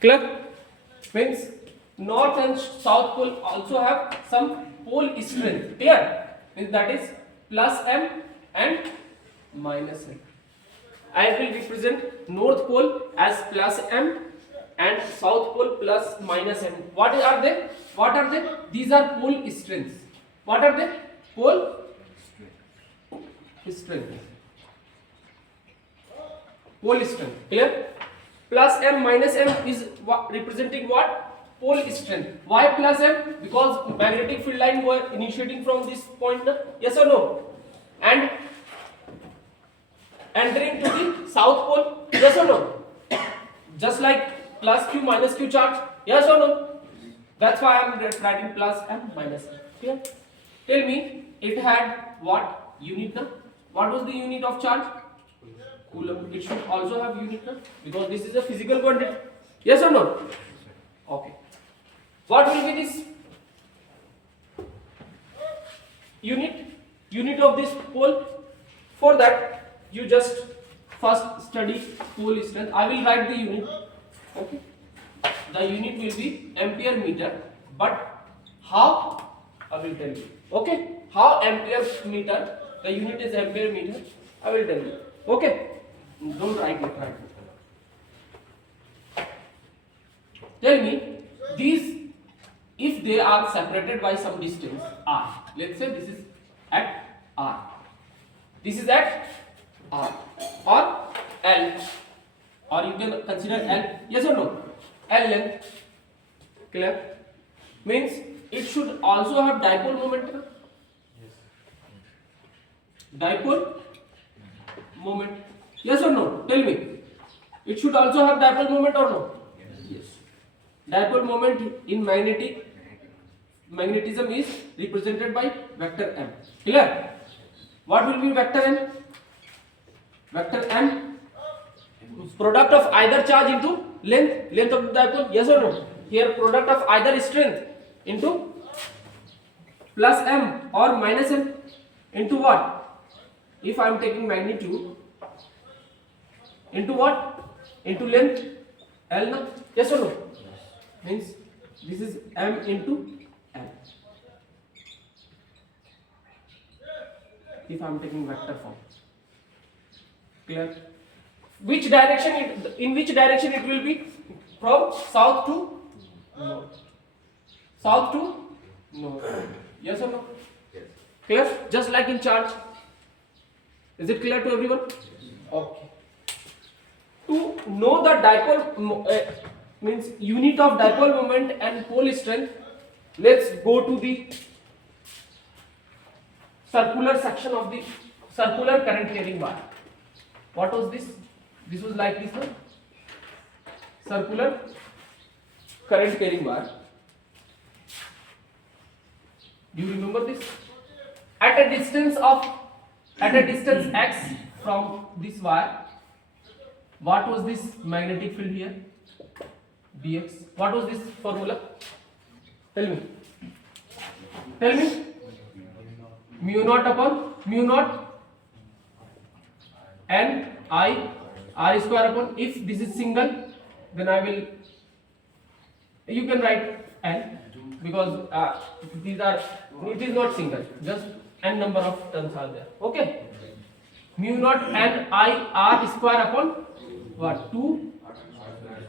Clear? Means north and south pole also have some pole strength. Clear? Means that is plus m and minus m. I will represent north pole as plus m and south pole plus minus m. What are they? What are they? These are pole strengths. What are they? Pole strength. Pole strength. Clear? Plus m minus m is representing what? Pole strength. Why plus m? Because magnetic field line were initiating from this point. Yes or no? And entering to the south pole. Yes or no? Just like plus q minus q charge. Yes or no? That's why I am writing plus m minus m. Clear? Tell me, it had what unit now? What was the unit of charge? Coulomb. It should also have unit now, because this is a physical quantity. Yes or no? Okay. What will be this unit of this pole? For that, you just first study pole strength. I will write the unit. Okay. The unit will be ampere meter, but how? I will tell you. Okay. How ampere meter? The unit is ampere meter. I will tell you. Okay. Don't write it. Write it. Tell me, these, if they are separated by some distance r. Let's say this is at r. This is at r or l, or you can consider l. Yes or no? L length. Clear? Means it should also have dipole moment. Dipole moment. Yes or no? Tell me. It should also have dipole moment or no? Yes. Dipole moment in magnetism is represented by vector m. Clear? What will be vector m? Vector m, product of either charge into length of the dipole. Yes or no? Here product of either strength into plus m or minus m into what? If I am taking magnitude into what? Into length L na? Yes or no? Means this is m into L. If I am taking vector form. Clear? Which direction it, in which direction it will be? From south to north. South to north. Yes or no? Yes. Clear? Just like in charge. Is it clear to everyone? Okay. To know the dipole means unit of dipole moment and pole strength, let's go to the circular section of the circular current carrying wire. What was this? This was like this, no? Circular current carrying wire. Do you remember this? At a distance x from this wire, what was this magnetic field here? Dx. What was this formula? Tell me. Tell me. Mu naught upon mu naught n I r square upon, if this is single, then I will, you can write n, because these are, it is not single, just n number of terms are there. Okay. Mu naught n I r square upon what? 2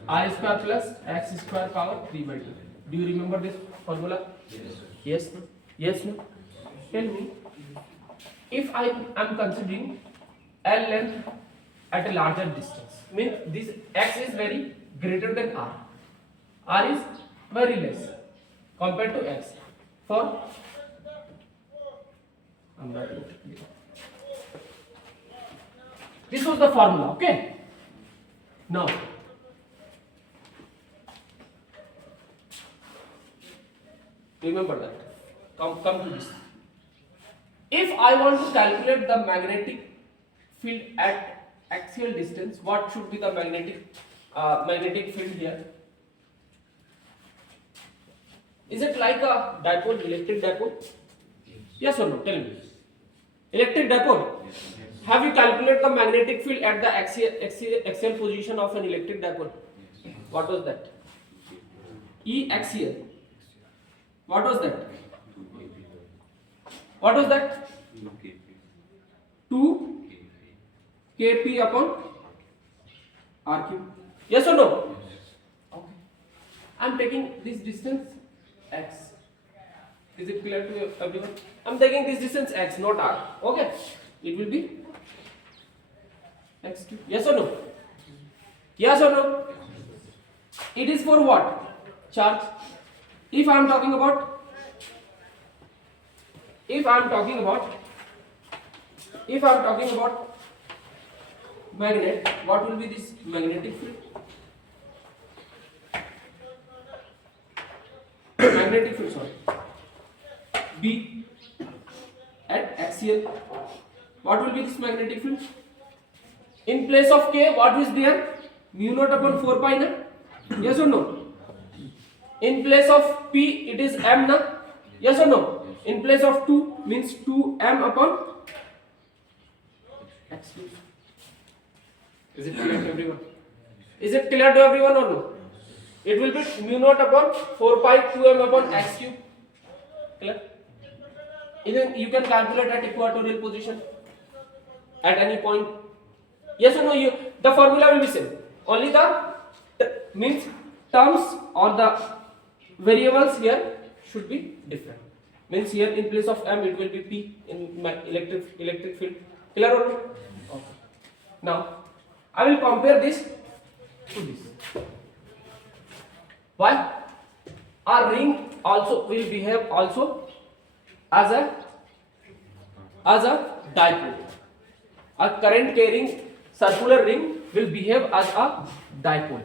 I square plus x square power 3 by 2. Do you remember this formula? Yes. No? Yes. No? Tell me, if I am considering L length at a larger distance, means this x is very greater than r. R is very less compared to x. For this was the formula. Okay. Now remember that. Come to this. If I want to calculate the magnetic field at axial distance, what should be the magnetic field here? Is it like a dipole, electric dipole? Yes or no? Tell me. Electric dipole. Have you calculated the magnetic field at the axial position of an electric dipole? What was that? E axial. What was that? What was that? 2 kp upon r cube. Yes or no? Okay. I am taking this distance x. Is it clear to everyone? I am taking this distance x, not r. Okay. It will be x cube. Yes or no? Yes or no? It is for what? Charge. If I am talking about magnet, what will be this magnetic field? Magnetic field, sorry. B at axial. What will be this magnetic field? In place of K, what is there? Mu naught upon 4 pi na? Yes or no? In place of P, it is M na? Yes or no? In place of 2 means 2m upon x cube. Is it clear to everyone? Is it clear to everyone or no? It will be mu naught upon 4 pi 2m upon x cube. Clear? Even you can calculate at equatorial position at any point. Yes or no? The formula will be same. Only the means terms or the variables here should be different. Means here in place of m it will be p in my electric field. Clear or no? Okay. Now I will compare this to this. Why? A ring also will behave also as a dipole. A current carrying circular ring will behave as a dipole.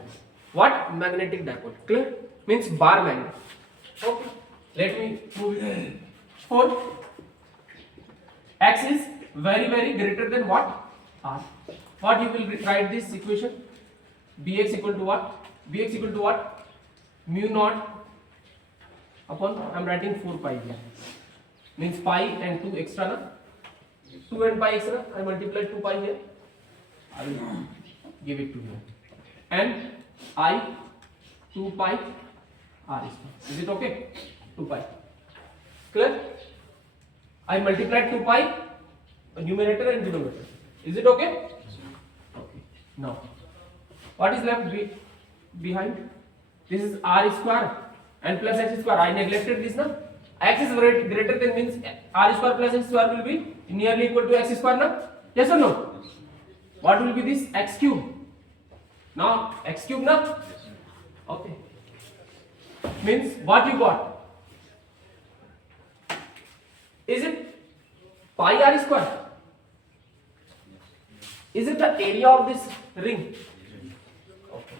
What? Magnetic dipole. Clear? Means bar magnet. Okay. Let me move it. For x is very greater than what? R. What you will write this equation? Bx equal to what? Bx equal to what? Mu naught upon, I am writing 4 pi here. Means pi and 2 extra na? 2 and pi extra. I multiply 2 pi here. I will give it to you. And I 2 pi r square. Is it okay? 2 pi. Clear? I multiplied 2 pi numerator and denominator. Is it okay? Okay. Now, what is left behind? This is r square and plus x square. I neglected this now. X is greater than means r square plus x square will be nearly equal to x square now. Yes or no? What will be this? X cube. Now x cube now. Okay. Means what you got? Is it pi r square? Is it the area of this ring? Okay.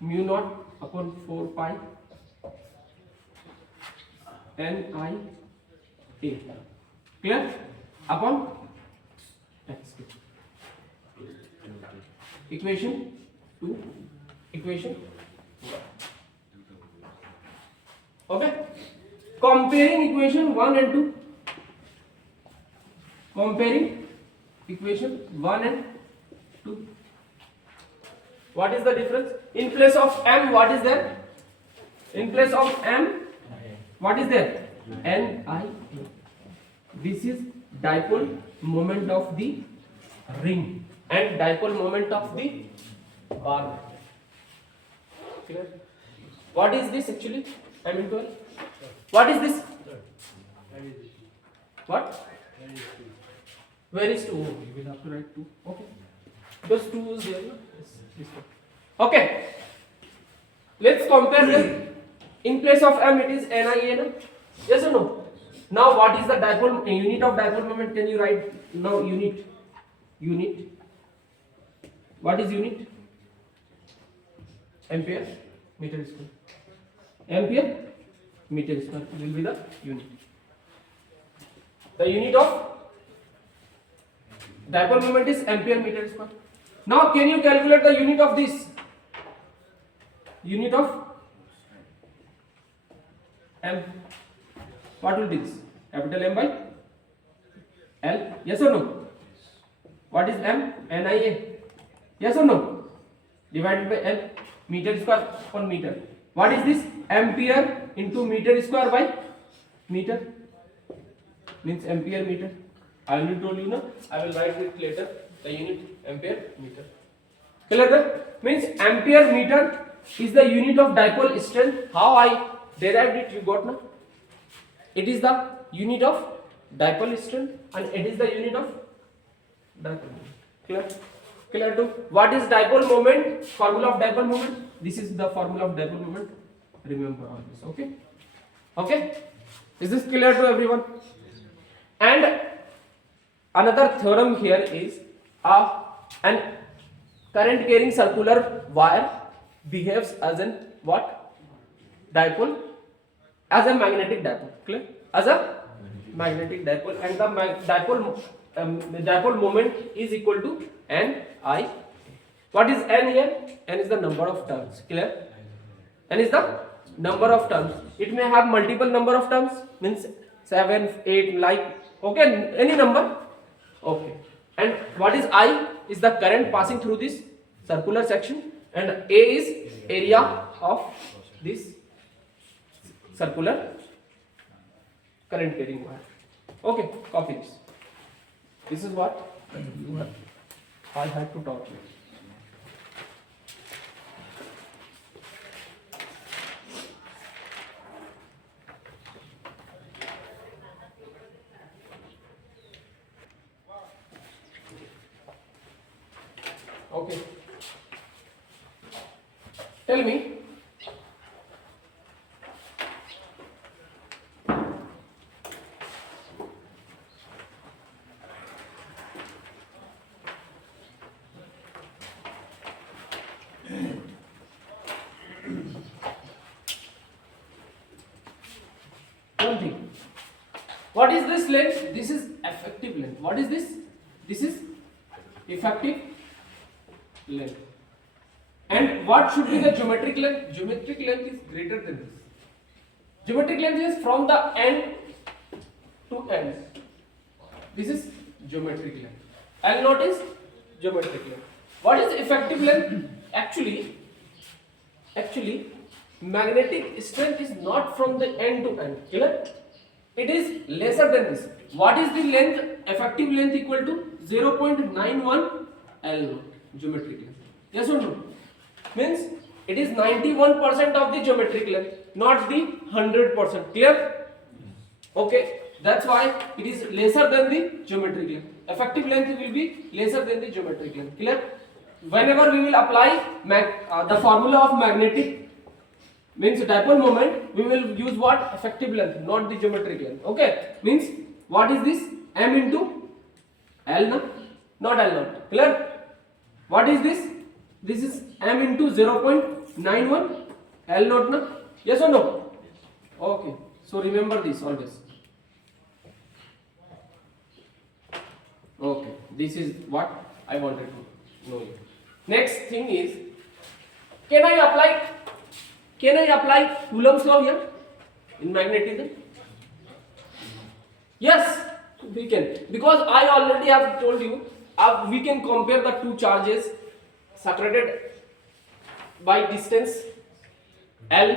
Mu naught upon 4 pi n I a. Clear? Upon x cube. Equation 2. Equation 1. Okay. Comparing equation 1 and 2. Comparing equation 1 and 2. What is the difference? In place of m, what is there? In place of m, what is there? NIA. This is dipole moment of the ring and dipole moment of the bar. Clear? What is this actually? I mean 12. What is this? What? Where is 2? Oh, you will have to write 2. Okay. Because 2 is there. No? Yes, this one. Okay. Let's compare them. In place of m, it is NIA. No? Yes or no? Now, what is the dipole unit of dipole moment? Can you write now? Unit. Unit. What is unit? Ampere meter square. Ampere meter square will be the unit. The unit of dipole moment is ampere meter square. Now, can you calculate the unit of this? Unit of m. What will be this? Capital M by L. Yes or no? What is m? NIA. Yes or no? Divided by L. Meter square upon meter. What is this? Ampere into meter square by meter, means ampere meter. I already told you, no? I will write it later, the unit ampere meter. Clear that? Means ampere meter is the unit of dipole strength. How I derived it, you got, no? It is the unit of dipole strength and it is the unit of dipole moment. Clear? Clear to? What is dipole moment? Formula of dipole moment. This is the formula of dipole moment. Remember all this. Okay? Okay? Is this clear to everyone? And another theorem here is an current carrying circular wire behaves as an what? Dipole, as a magnetic dipole. Clear? As a magnetic dipole, and the dipole moment is equal to Ni. What is N here? N is the number of turns. Clear? N is the number of turns. It may have multiple number of turns, means 7, 8, like, okay, any number. Okay. And what is I? Is the current passing through this circular section, and A is area of this circular current carrying wire. Okay, copy this. This is what you have. I had to talk to you. Okay. Tell me. One thing. What is this length? This is effective length. What is this? This is effective length. And what should be the geometric length? Geometric length is greater than this. Geometric length is from the end to end. This is geometric length. L naught is geometric length. What is effective length? Actually, magnetic strength is not from the end to end. Clear? It is lesser than this. What is the length? Effective length equal to 0.91 L naught. Geometric length. Yes or no? Means it is 91% of the geometric length, not the 100%. Clear? Okay. That's why it is lesser than the geometric length. Effective length will be lesser than the geometric length. Clear? Whenever we will apply the formula of magnetic, means dipole moment, we will use what? Effective length, not the geometric length. Okay? Means what is this? M into L, no? Not L naught. Clear? What is this? This is M into 0.91 L naught, na? Yes or no? Okay. So remember this always. Okay. This is what I wanted to know. Next thing is, can I apply Coulomb's law here in magnetism? Yes, we can, because I already have told you we can compare the two charges separated by distance L,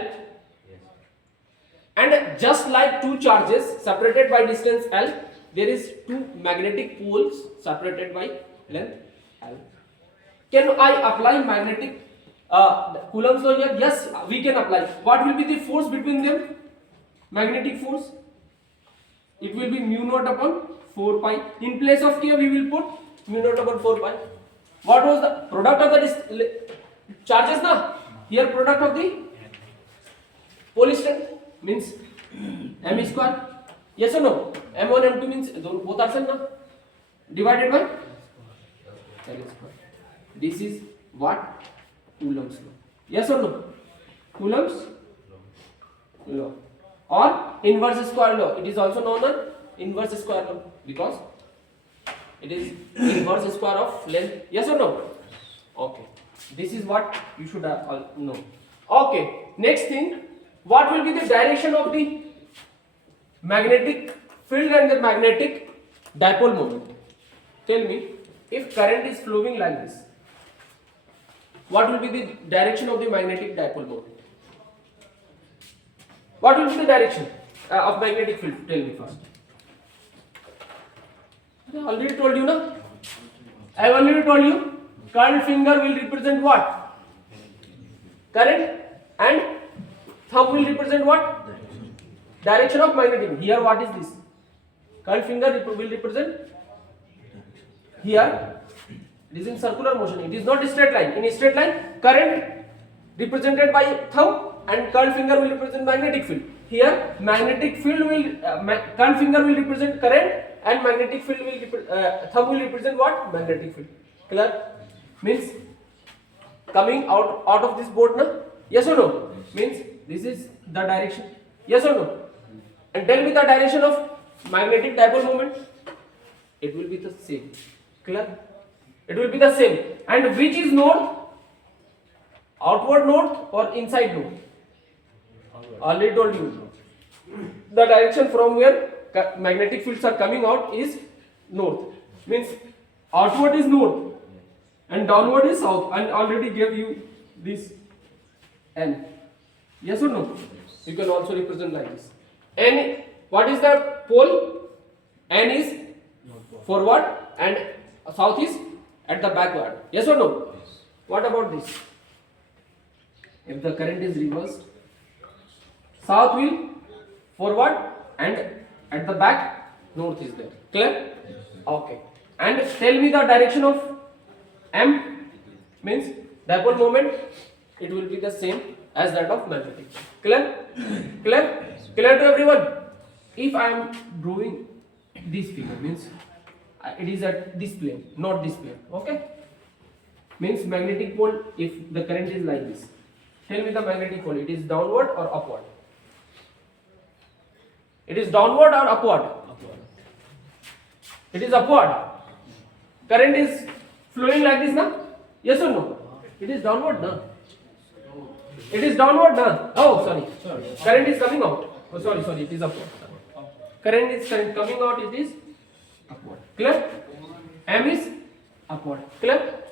and just like two charges separated by distance L, there is two magnetic poles separated by length L. Can I apply magnetic Coulomb's law here? Yes, we can apply. What will be the force between them? Magnetic force. It will be mu naught upon 4 pi. In place of K, we will put mu naught upon 4 pi. What was the product of the charges now? Here product of the pole strength means m square. Yes or no? M1 M2 means both are same now. Divided by L square. This is what? Coulomb's law. Yes or no? Coulomb's law or inverse square law. It is also known as inverse square law because it is inverse square of length. Yes or no? Okay. This is what you should know. Okay. Next thing, what will be the direction of the magnetic field and the magnetic dipole moment? Tell me, if current is flowing like this, what will be the direction of the magnetic dipole moment? What will be the direction of magnetic field? Tell me first. I already told you, na? I have already told you. Curled finger will represent what? Current, and thumb will represent what? Direction of magnetic. Here, what is this? Curled finger will represent here. It is in circular motion. It is not a straight line. In a straight line, current represented by thumb and curled finger will represent magnetic field. Here, magnetic field will curled finger will represent current and magnetic field will thumb will represent what? Magnetic field. Clear? Means coming out of this board, na? Yes or no? Means this is the direction. Yes or no? And tell me the direction of magnetic dipole moment. It will be the same. Clear? It will be the same. And which is north? Outward north or inside north? Already told you. The direction from where magnetic fields are coming out is north. Means outward is north and downward is south. And already gave you this N. Yes or no? You can also represent like this. N, what is the pole? N is forward and south is at the backward. Yes or no? Yes. What about this? If the current is reversed, south will forward and at the back north is there. Clear? Okay. And tell me the direction of M, means dipole moment. It will be the same as that of magnetic. Clear? Clear? Clear to everyone? If I am drawing this figure, means it is at this plane, not this plane. Okay? Means magnetic pole, if the current is like this, tell me the magnetic pole, it is downward or upward? It is downward or upward? Upward. It is upward. Current is flowing like this, na? Yes or no? It is downward, na? It is downward, na? Oh, sorry. Current is coming out. Oh, sorry, it is upward. Current is coming out, it is upward. Clear? M is upward. Clear?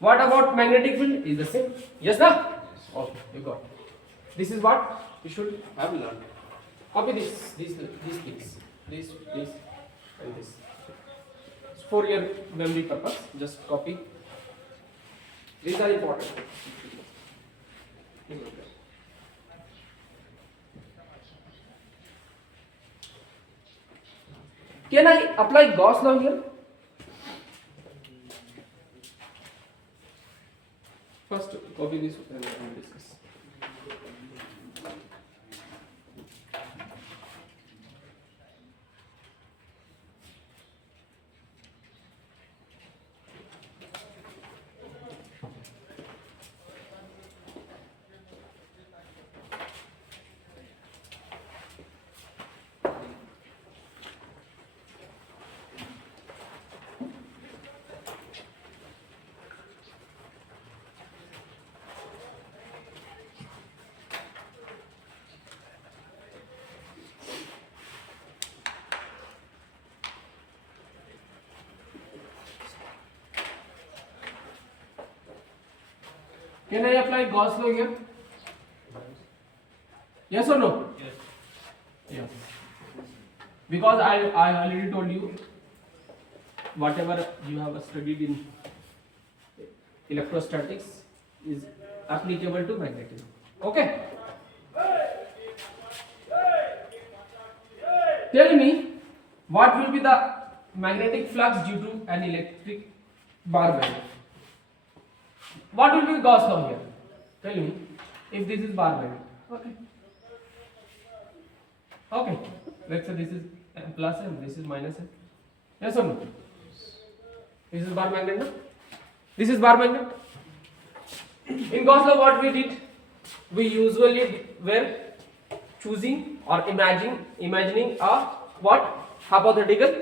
What about magnetic field? Is the same. Yes, na? Okay, you got it. This is what you should have learned. Copy these things. This, and this. For your memory purpose, just copy. These are important. Can I apply Gauss law here? First, copy this and discuss. Can I apply Gauss law here? Yes or no? Yes. Yes. Because I already told you, whatever you have studied in electrostatics is applicable to magnetism. Okay? Tell me, what will be the magnetic flux due to an electric bar band? What will be Gauss law here? Tell me, if this is bar band. Okay. Okay. Let's say this is plus and this is minus n. Yes or no? This is bar magnet, no? This is bar magnet. In Gauss law, what we did? We usually were choosing or imagining a what? Hypothetical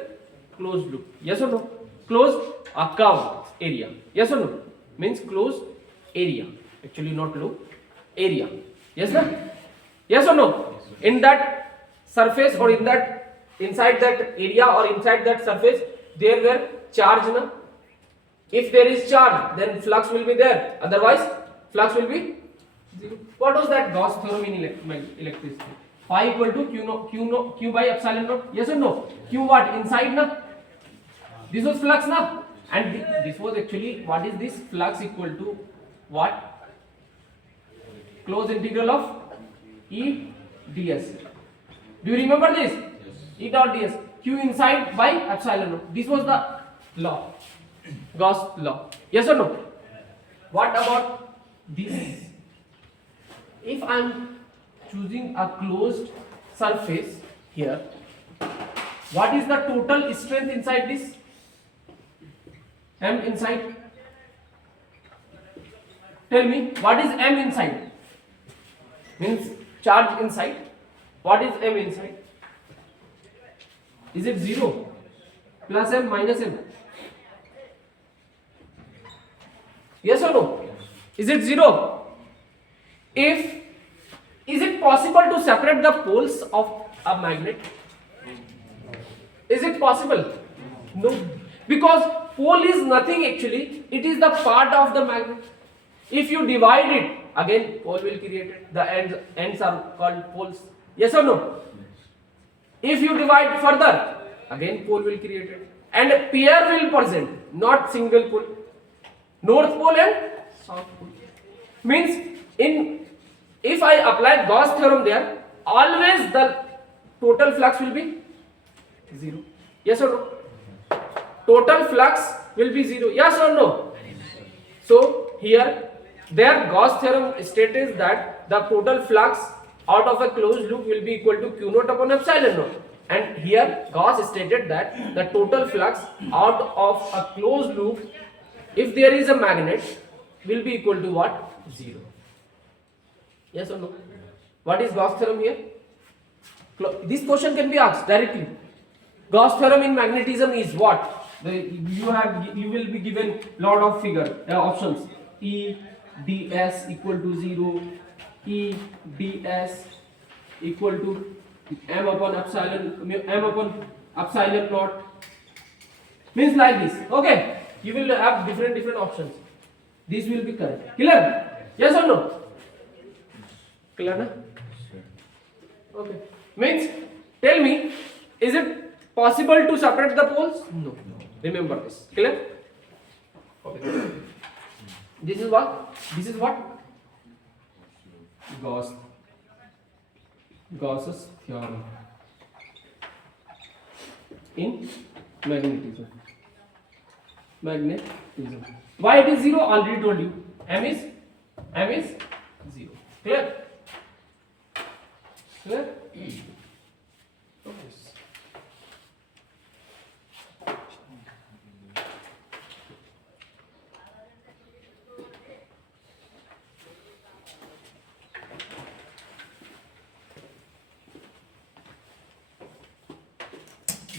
closed loop. Yes or no? Closed a curve area. Yes or no? Means closed area. Actually not loop, area. Yes sir? Yes or no? In that surface or in that inside that area or inside that surface there were charge, na? If there is charge, then flux will be there. Otherwise flux will be 0. What was that Gauss theorem in electricity? Phi equal to Q by epsilon naught. Yes or no? Q what? Inside na? This was flux na? And this was actually, what is this? Flux equal to what? Closed integral of E ds. Do you remember this? E dot ds. Q inside by epsilon naught. This was the law. Gauss law. Yes or no? What about this? If I am choosing a closed surface here, what is the total strength inside this? M inside. Tell me, what is M inside? Means charge inside. What is M inside? Is it 0? Plus M, minus M? Yes or no? Is it 0? Is it possible to separate the poles of a magnet? Is it possible? No. Because pole is nothing actually. It is the part of the magnet. If you divide it, again pole will create it. The ends are called poles. Yes or no? If you divide further, again pole will create it. And a pair will present, not single pole. North pole and south pole. Means if I apply Gauss theorem there, always the total flux will be 0. Yes or no? Total flux will be 0. Yes or no? So here, their Gauss theorem states that the total flux out of a closed loop will be equal to Q naught upon epsilon naught. And here Gauss stated that the total flux out of a closed loop, if there is a magnet, will be equal to what? 0. Yes or no? What is Gauss theorem here? This question can be asked directly. Gauss theorem in magnetism is what? You will be given lot of options. E ds equal to 0, E ds equal to m upon epsilon naught. Means like this. Okay. You will have different options. This will be correct. Clear? Yes or no? Clear na? Okay. Means, tell me, is it possible to separate the poles? No. Remember this. Clear? Okay. This is what? Gauss's theorem in magnetism. Why it is 0? Already told you. M is 0. Clear? Clear? Okay.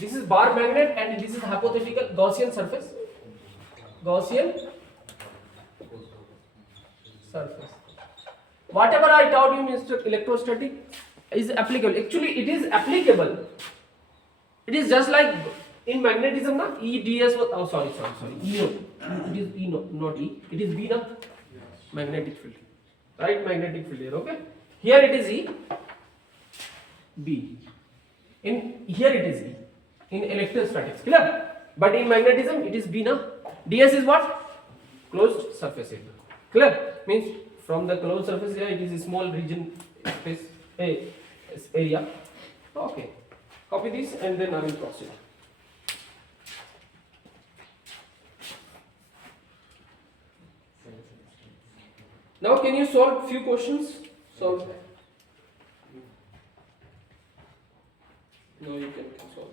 This is bar magnet and this is hypothetical Gaussian surface. Whatever I taught you in electrostatic is applicable. Actually, it is applicable. It is just like in magnetism, na? E ds was, oh sorry. E no. It is E no, not E. It is B na? Magnetic field. Right, magnetic field here, okay? Here it is E. B. Here it is E. In electrostatics, clear? But in magnetism, it is B na? ds is what? Closed surface area. Clear? Means from the closed surface area, it is a small region space area. Okay. Copy this and then I will proceed. Now can you solve few questions? Solve. No, you can solve.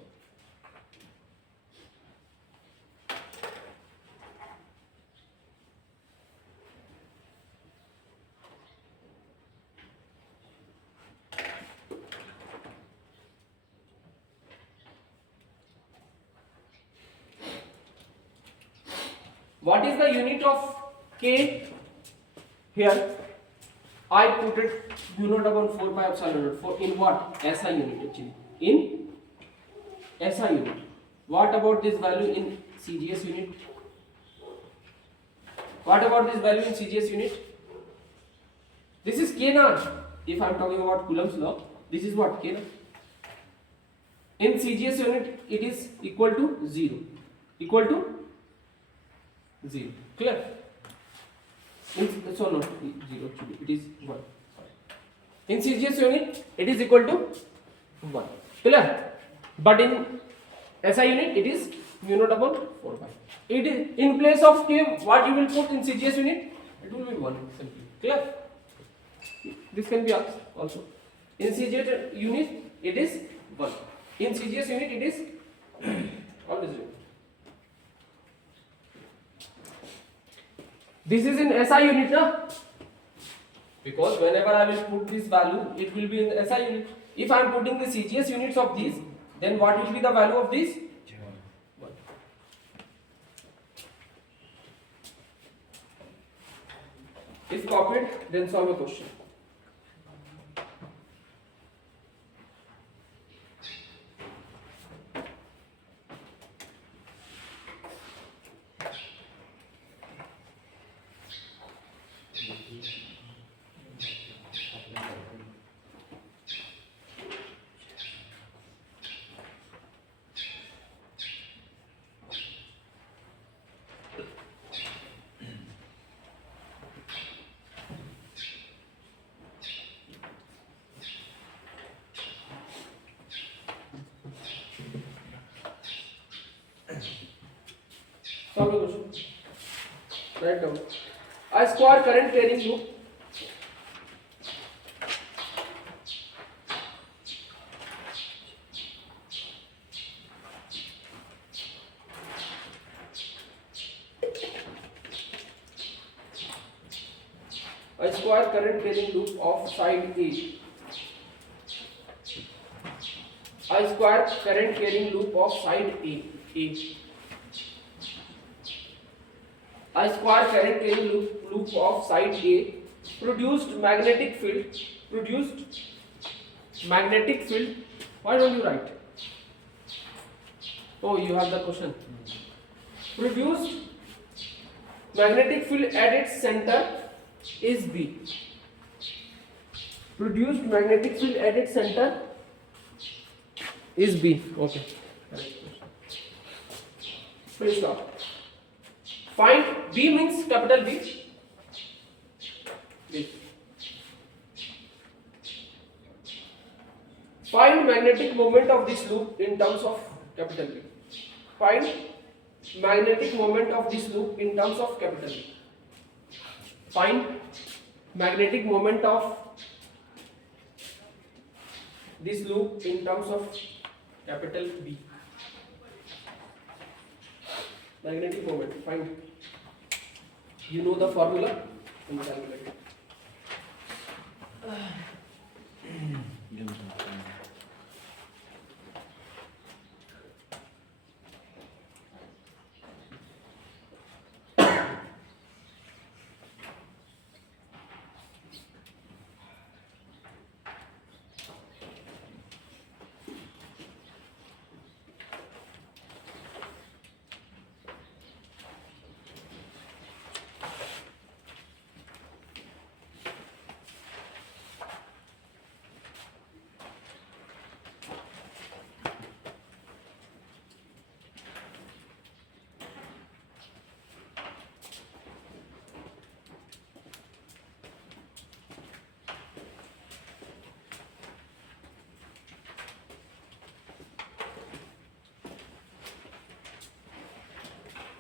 What is the unit of K? Here I put it Q naught upon 4 pi epsilon naught. For in what? SI unit actually. In SI unit. What about this value in CGS unit? What about this value in CGS unit? This is K na. If I am talking about Coulomb's law, this is what K na. In CGS unit, it is equal to 0. Equal to 0. Clear? So not 0 actually, it is 1. In CGS unit, it is equal to 1. Clear? But in SI unit, it is mu naught upon 4 pi. It is in place of K, what you will put in CGS unit? It will be 1 simply. Clear? This can be asked also. In CGS unit, it is 1. In CGS unit, it is always 0. This is in SI unit, na? Because whenever I will put this value, it will be in SI unit. If I am putting the CGS units of these, then what will be the value of this? 1. If copied, then solve a question. Solve the question. Write down. A square current carrying loop of side A. A square current carrying loop of side A. A square current carrying loop of side A produced magnetic field. Why don't you write? Oh, you have the question. Produced magnetic field at its center is B. Produced magnetic field at its center is B. Okay. Please stop. Find B means capital B. Find magnetic moment of this loop in terms of capital B. Find magnetic moment of this loop in terms of capital B. Find magnetic moment of this loop in terms of capital B. Magnetic moment. Find. You know the formula? You can calculate it.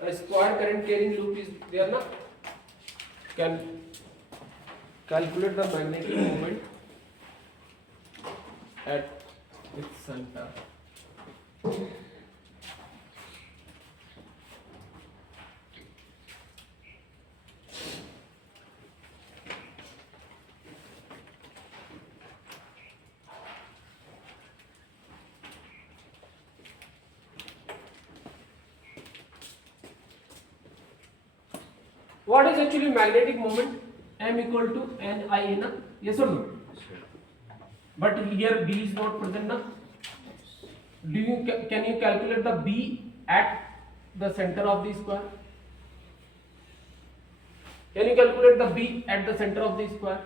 A square current carrying loop is there na? Can calculate the magnetic moment at its center. What is actually magnetic moment? M equal to NIA na? Yes or no? But here B is not present na? Can you calculate the B at the center of the square? Can you calculate the B at the center of the square?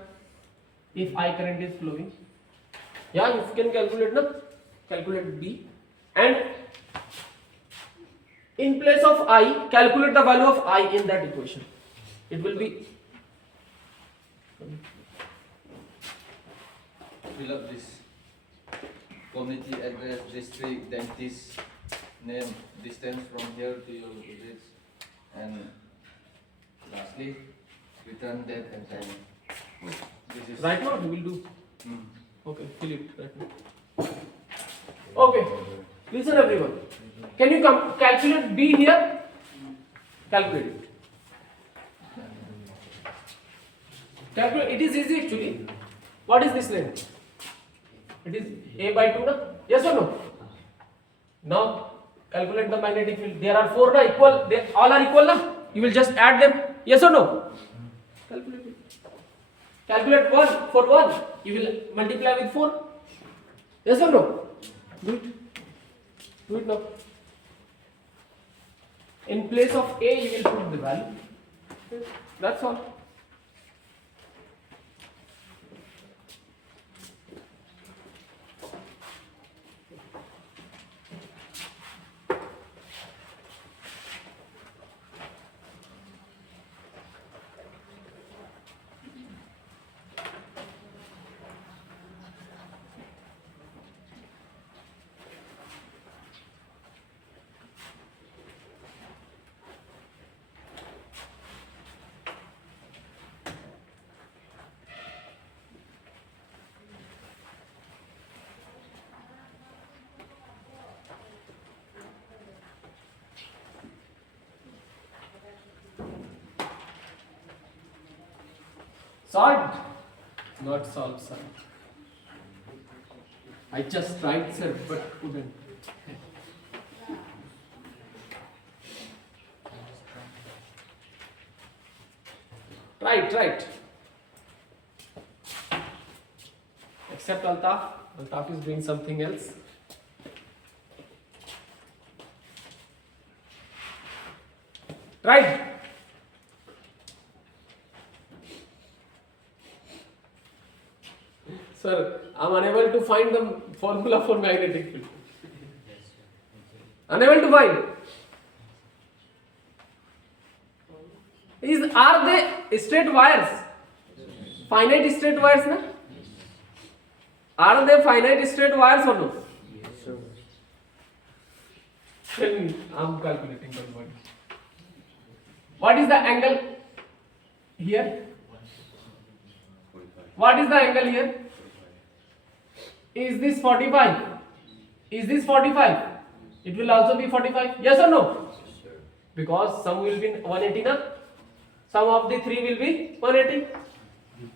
if I current is flowing. Yeah, you can calculate na, calculate B, and in place of I, calculate the value of I in that equation. It will be fill up this community address, district, dentist name, distance from here to your address, and lastly return date and time. This is right now. We will do. Hmm. Okay, fill it right now. Okay, listen everyone. Can you calculate B here? Calculate it. Calculate. It is easy actually. What is this length? It is A by 2 na? Yes or no? Now calculate the magnetic field. There are 4 na, equal. They all are equal na? You will just add them. Yes or no? Calculate it. Calculate 1 for 1. You will multiply with 4. Yes or no? Do it. Do it now. In place of A, you will put the value. Okay. That's all. Solved? Not solved, sir. I just tried, sir, but couldn't. Right. Except Altaf. Altaf is doing something else. Right. Sir, I am unable to find the formula for magnetic field. Unable to find. Are they straight wires? Finite straight wires, na? Are they finite straight wires or no? yes, sir. Tell me, I am calculating that one. What is the angle here? What is the angle here? Is this 45? Is this 45? It will also be 45. Yes or no? Because some will be 180 na? Some of the 3 will be 180.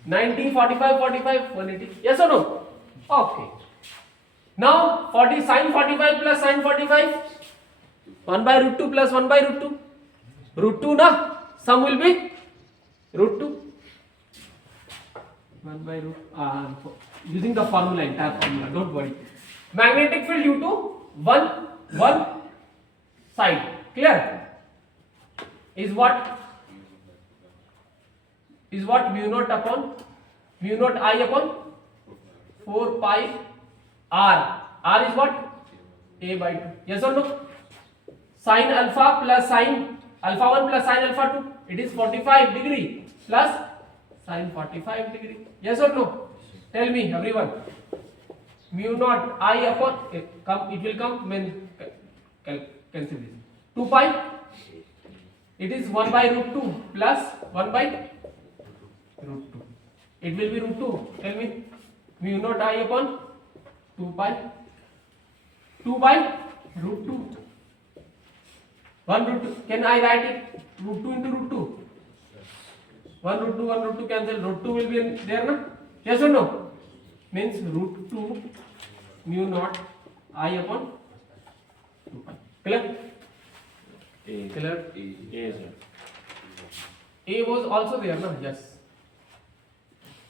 90, 45, 45, 180. Yes or no? Okay. Now 40 sin 45 plus sin 45. 1 by root 2 plus 1 by root 2. Root 2 na? Some will be root 2. 1 by root using the formula, entire formula, don't worry. Magnetic field due to one side, clear? Is what mu naught upon mu naught I upon 4 pi r. R is what? A by 2. Yes or no? Sin alpha plus sin alpha 1 plus sin alpha 2. It is 45 degree plus sin 45 degree. Yes or no? Tell me, everyone. Mu naught I upon it will come when cancel this. 2 pi. It is 1 by root 2 plus 1 by root 2. It will be root 2. Tell me. Mu naught I upon 2 pi. 2 by root 2. 1 root 2. Can I write it? Root 2 into root 2. 1 root 2 cancel. Root 2 will be there, na? Yes or no? Means root 2 mu naught I upon 2 pi. Clear? Clear? A was also there, na? Yes.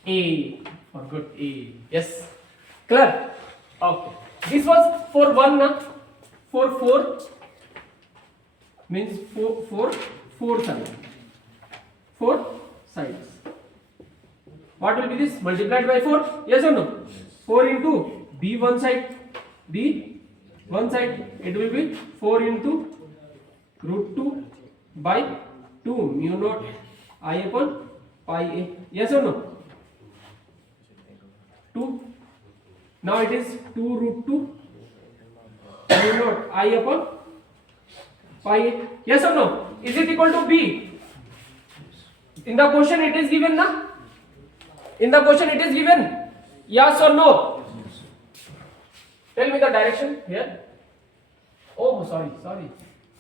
A. Forgot A. Yes. Clear? Okay. This was for 1, na? For 4 means 4 sides. 4 sides. What will be this? Multiplied by 4? Yes or no? 4 into B one side. B one side. It will be 4 into root 2 by 2 mu naught I upon pi a. Yes or no? 2. Now it is 2 root 2 mu naught I upon pi a. Yes or no? Is it equal to B? In the question it is given, na? In the question it is given. Yes or no? Tell me the direction here. Oh, sorry.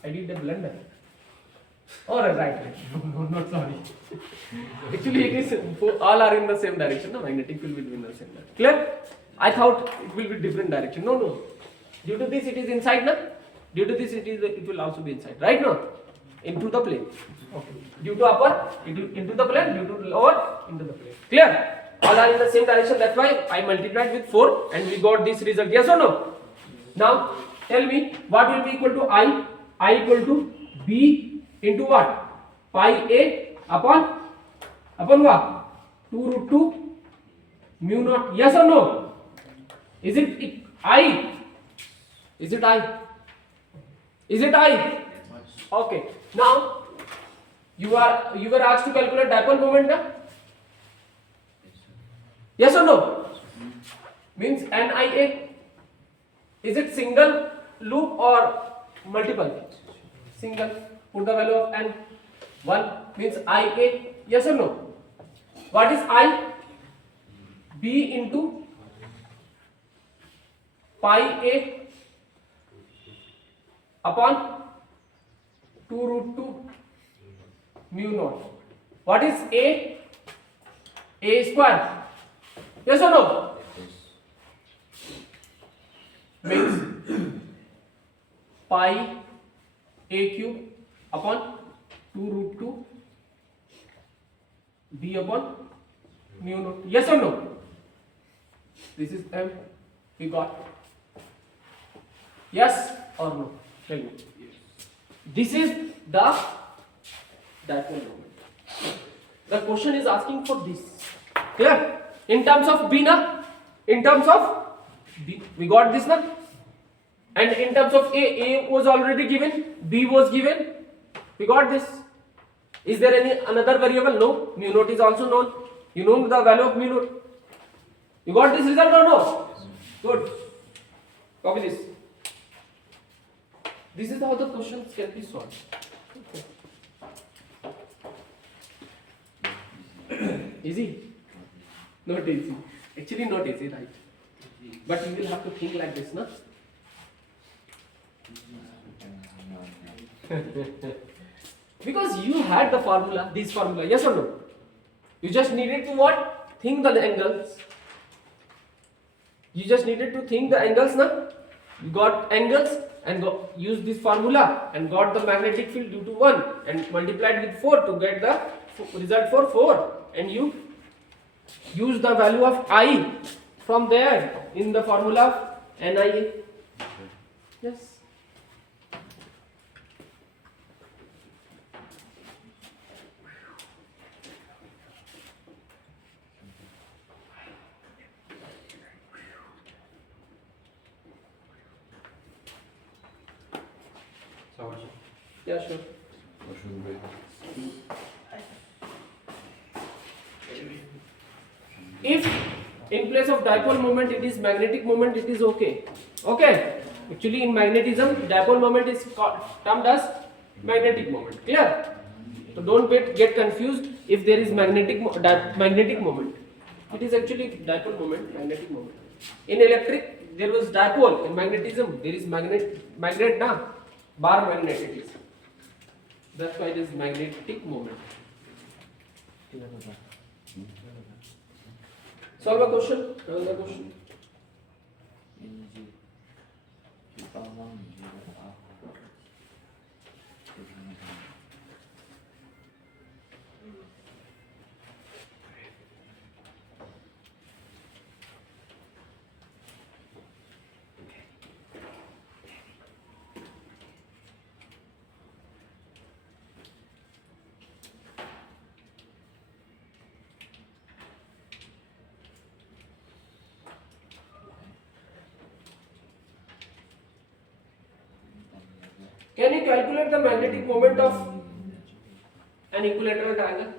I did a blunder. All right. No, not sorry. Actually, it is all are in the same direction. No, magnetic field will be in the same direction. Clear? I thought it will be different direction. No. Due to this, it is inside, na? Due to this, it will also be inside. Right now, into the plane. Okay. Due to upper, into the plane. Due to lower, into the plane. Clear? All are in the same direction. That's why I multiplied with 4 and we got this result. Yes or no? Now, tell me what will be equal to I? I equal to B into what? Pi a upon what? 2 root 2 mu naught. Yes or no? Is it I? Is it I? Is it I? Okay. Now you were asked to calculate dipole moment, na? Yes or no? Means NIA. Is it single loop or multiple? Single. Put the value of N. 1 means IA. Yes or no? What is I? B into pi a upon 2 root 2 mu naught. What is A? A square. Yes or no? Means pi a cube upon 2 root 2 b upon mu naught. Yes or no? This is M. We got. Yes or no? Tell me. This is the dipole moment. The question is asking for this. Clear? In terms of B, na? In terms of B, we got this, na? And in terms of A was already given, B was given. We got this. Is there any another variable? No. Mu naught is also known. You know the value of mu naught. You got this result or no? Good. Copy this. This is how the questions can be solved. Easy? Not easy. Actually not easy, right? But you will have to think like this, na? Because you had the formula, this formula, yes or no? You just needed to what? Think the angles. You just needed to think the angles, na? You got angles and use this formula and got the magnetic field due to 1 and multiplied with 4 to get the result for 4, and you use the value of I from there in the formula of NIA. Yes. Yeah, sure. If in place of dipole moment it is magnetic moment, it is okay. Okay. Actually in magnetism dipole moment is termed as magnetic moment. Clear? So don't get confused if there is magnetic moment. It is actually dipole moment, magnetic moment. In electric there was dipole. In magnetism there is magnet na, bar magnet it is. That's why it is magnetic moment. Solve a question. Another question. Can you calculate the magnetic moment of an equilateral triangle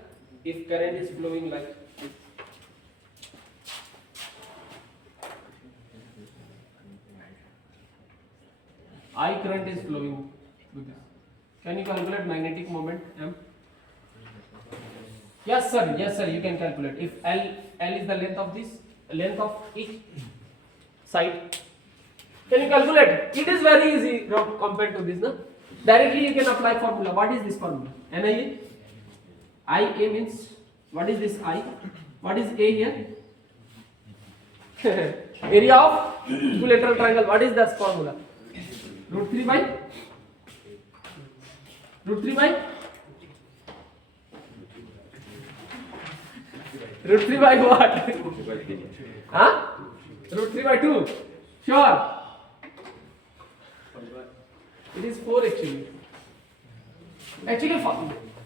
if current is flowing like this? I current is flowing with this. Can you calculate magnetic moment M? Yes sir, you can calculate. If L is the length of each side. Can you calculate? It is very easy compared to this, no? Directly you can apply formula. What is this formula? NIA? IA means, what is this I? What is A here? Area of equilateral triangle. What is that formula? Root 3 by root 3 by what? Huh? Root 3 by 2. Sure. It is 4 actually. Actually,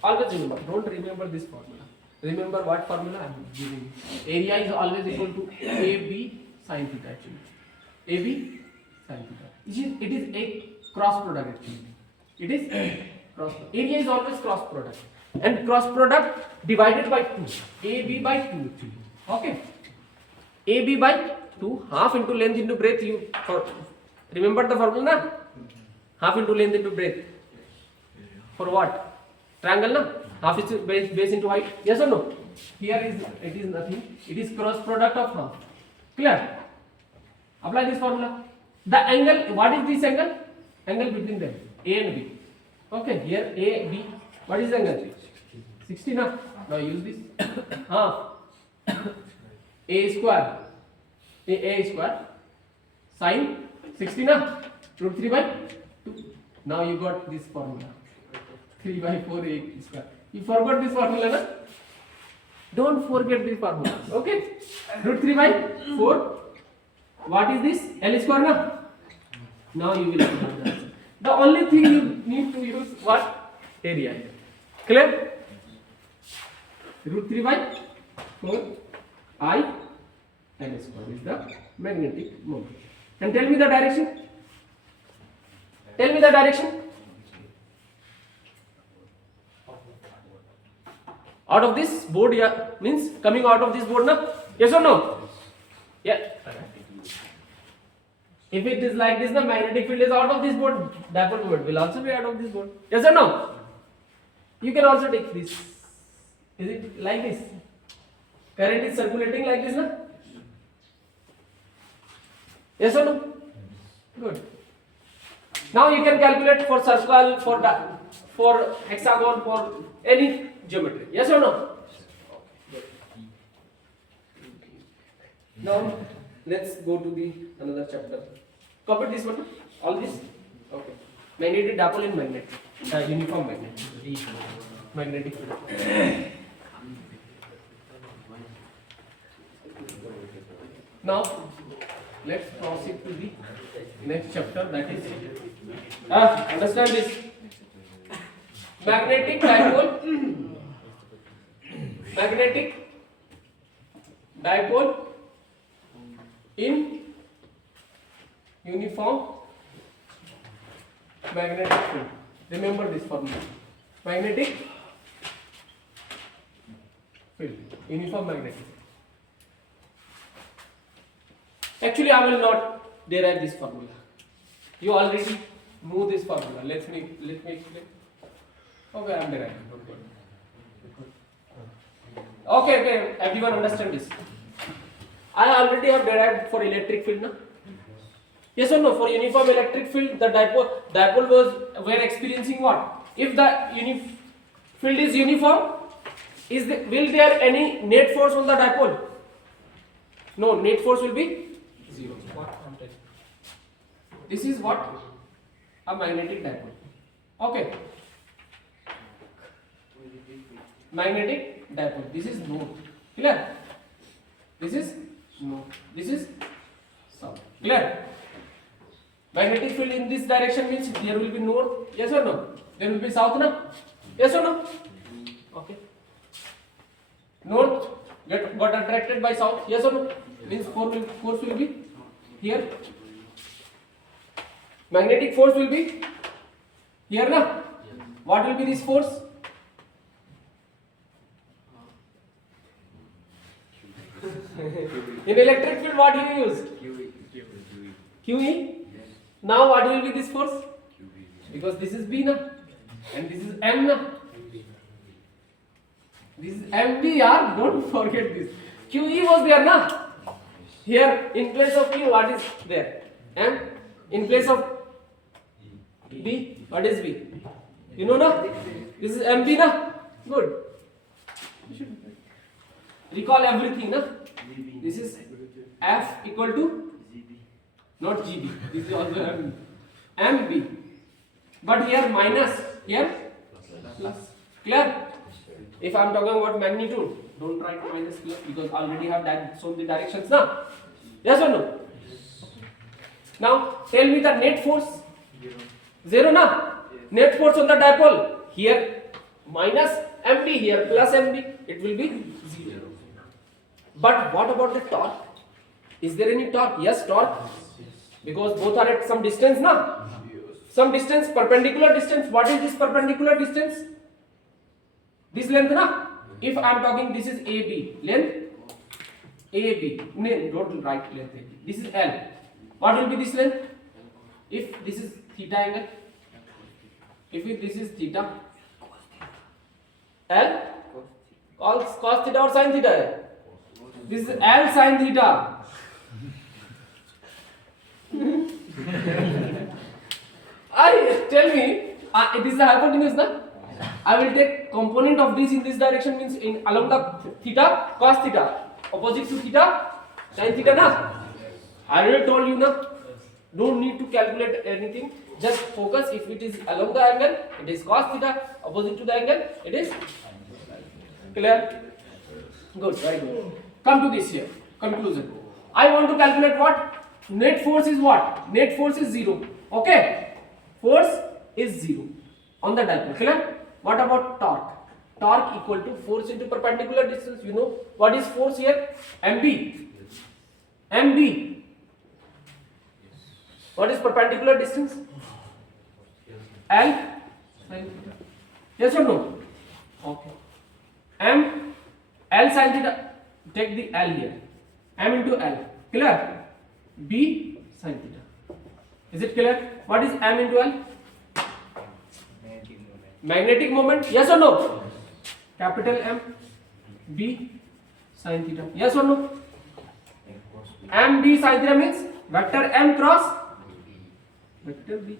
always remember. Don't remember this formula. Remember what formula I am giving. Area is always equal to AB sin theta actually. AB sin theta. It is a cross product actually. It is cross product. Area is always cross product. And cross product divided by 2. AB by 2 actually. Okay. AB by 2, half into length into breadth. Remember the formula na? Half into length into breadth. For what? Triangle na? Half is base into height. Yes or no? Here it is nothing. It is cross product of half. Clear? Apply this formula. The angle, what is this angle? Angle between them, A and B. Okay, here A, B. What is the angle? 60 na? Now use this. A square. A square. Sin 60 na? Root 3 by 2. Now you got this formula. 3 by 4 A square. You forgot this formula na? Don't forget this formula. Okay? Root 3 by 4. What is this? L square na? Now you will have the answer. The only thing you need to use what? Area. Clear? Root 3 by 4 I L square is the magnetic moment. And tell me the direction. Tell me the direction. Out of this board, yeah, means coming out of this board, na? Yes or no? Yeah. If it is like this, the magnetic field is out of this board, dipole moment will also be out of this board. Yes or no? You can also take this. Is it like this? Current is circulating like this, na? Yes or no? Good. Now you can calculate for circle, for hexagon, for any geometry. Yes or no? Now let's go to the another chapter. Copy this one. All this. Okay. Magnetic dipole in magnet. Uniform magnet. Magnetic field. Now let's proceed to the next chapter, that is understand this. Magnetic dipole. Magnetic dipole in uniform magnetic field. Remember this formula. Magnetic field. Uniform magnetic field. Actually, I will not derive this formula. You already know this formula. Let me explain. Okay, I am deriving. Okay, everyone understand this. I already have derived for electric field, na? Yes or no? For uniform electric field, the dipole we are experiencing what? If the field is uniform, will there any net force on the dipole? No, net force will be 0. This is what? A magnetic dipole. Okay. Magnetic dipole. This is north. Clear? This is north. This is south. Clear? Magnetic field in this direction means there will be north. Yes or no? There will be south, na? Yes or no? Okay. North got attracted by south. Yes or no? Means force will be here. Magnetic force will be Here na? What will be this force? In electric field, what you use? QE. Now what will be this force? Because this is B na, and this is M na. This is MB yaar, don't forget this. QE was there na. Here in place of Q, what is there? M. In place of B, what is B? You know na? This is MB na. Good. You should recall everything na. This is F equal to not GB. This is also MB. MB. But here minus, here plus. Clear? If I am talking about magnitude, don't write minus here because already have shown the directions now. Yes or no? Now tell me the net force. Zero na? Net force on the dipole. Here minus MB, here plus MB. It will be 0. But what about the torque? Is there any torque? Yes, torque. Because both are at some distance na? Some distance, perpendicular distance. What is this perpendicular distance? This length na? If I am talking, this is AB. Length? AB. No, don't write length AB. This is L. What will be this length? If this is theta angle. If this is theta. L? Cos theta or sin theta? This is L sin theta. Tell me, this is a hypotenuse na? I will take component of this in this direction, means in along the theta, cos theta, opposite to theta, sin theta na. I already told you na. Don't need to calculate anything. Just focus. If it is along the angle, it is cos theta. Opposite to the angle, it is clear. Good, very good. Come to this here. Conclusion. I want to calculate what? Net force is what? Net force is 0. Okay. Force is 0 on the dipole. Clear? What about torque? Torque equal to force into perpendicular distance. You know what is force here? MB. MB. What is perpendicular distance? L. Yes or no? Okay. M. L sin theta. Take the L here. M into L. Clear? B sin theta. Is it clear? What is M into L? Magnetic moment. Yes or no? Capital M. B sin theta. Yes or no? M B sin theta means vector M cross vector B.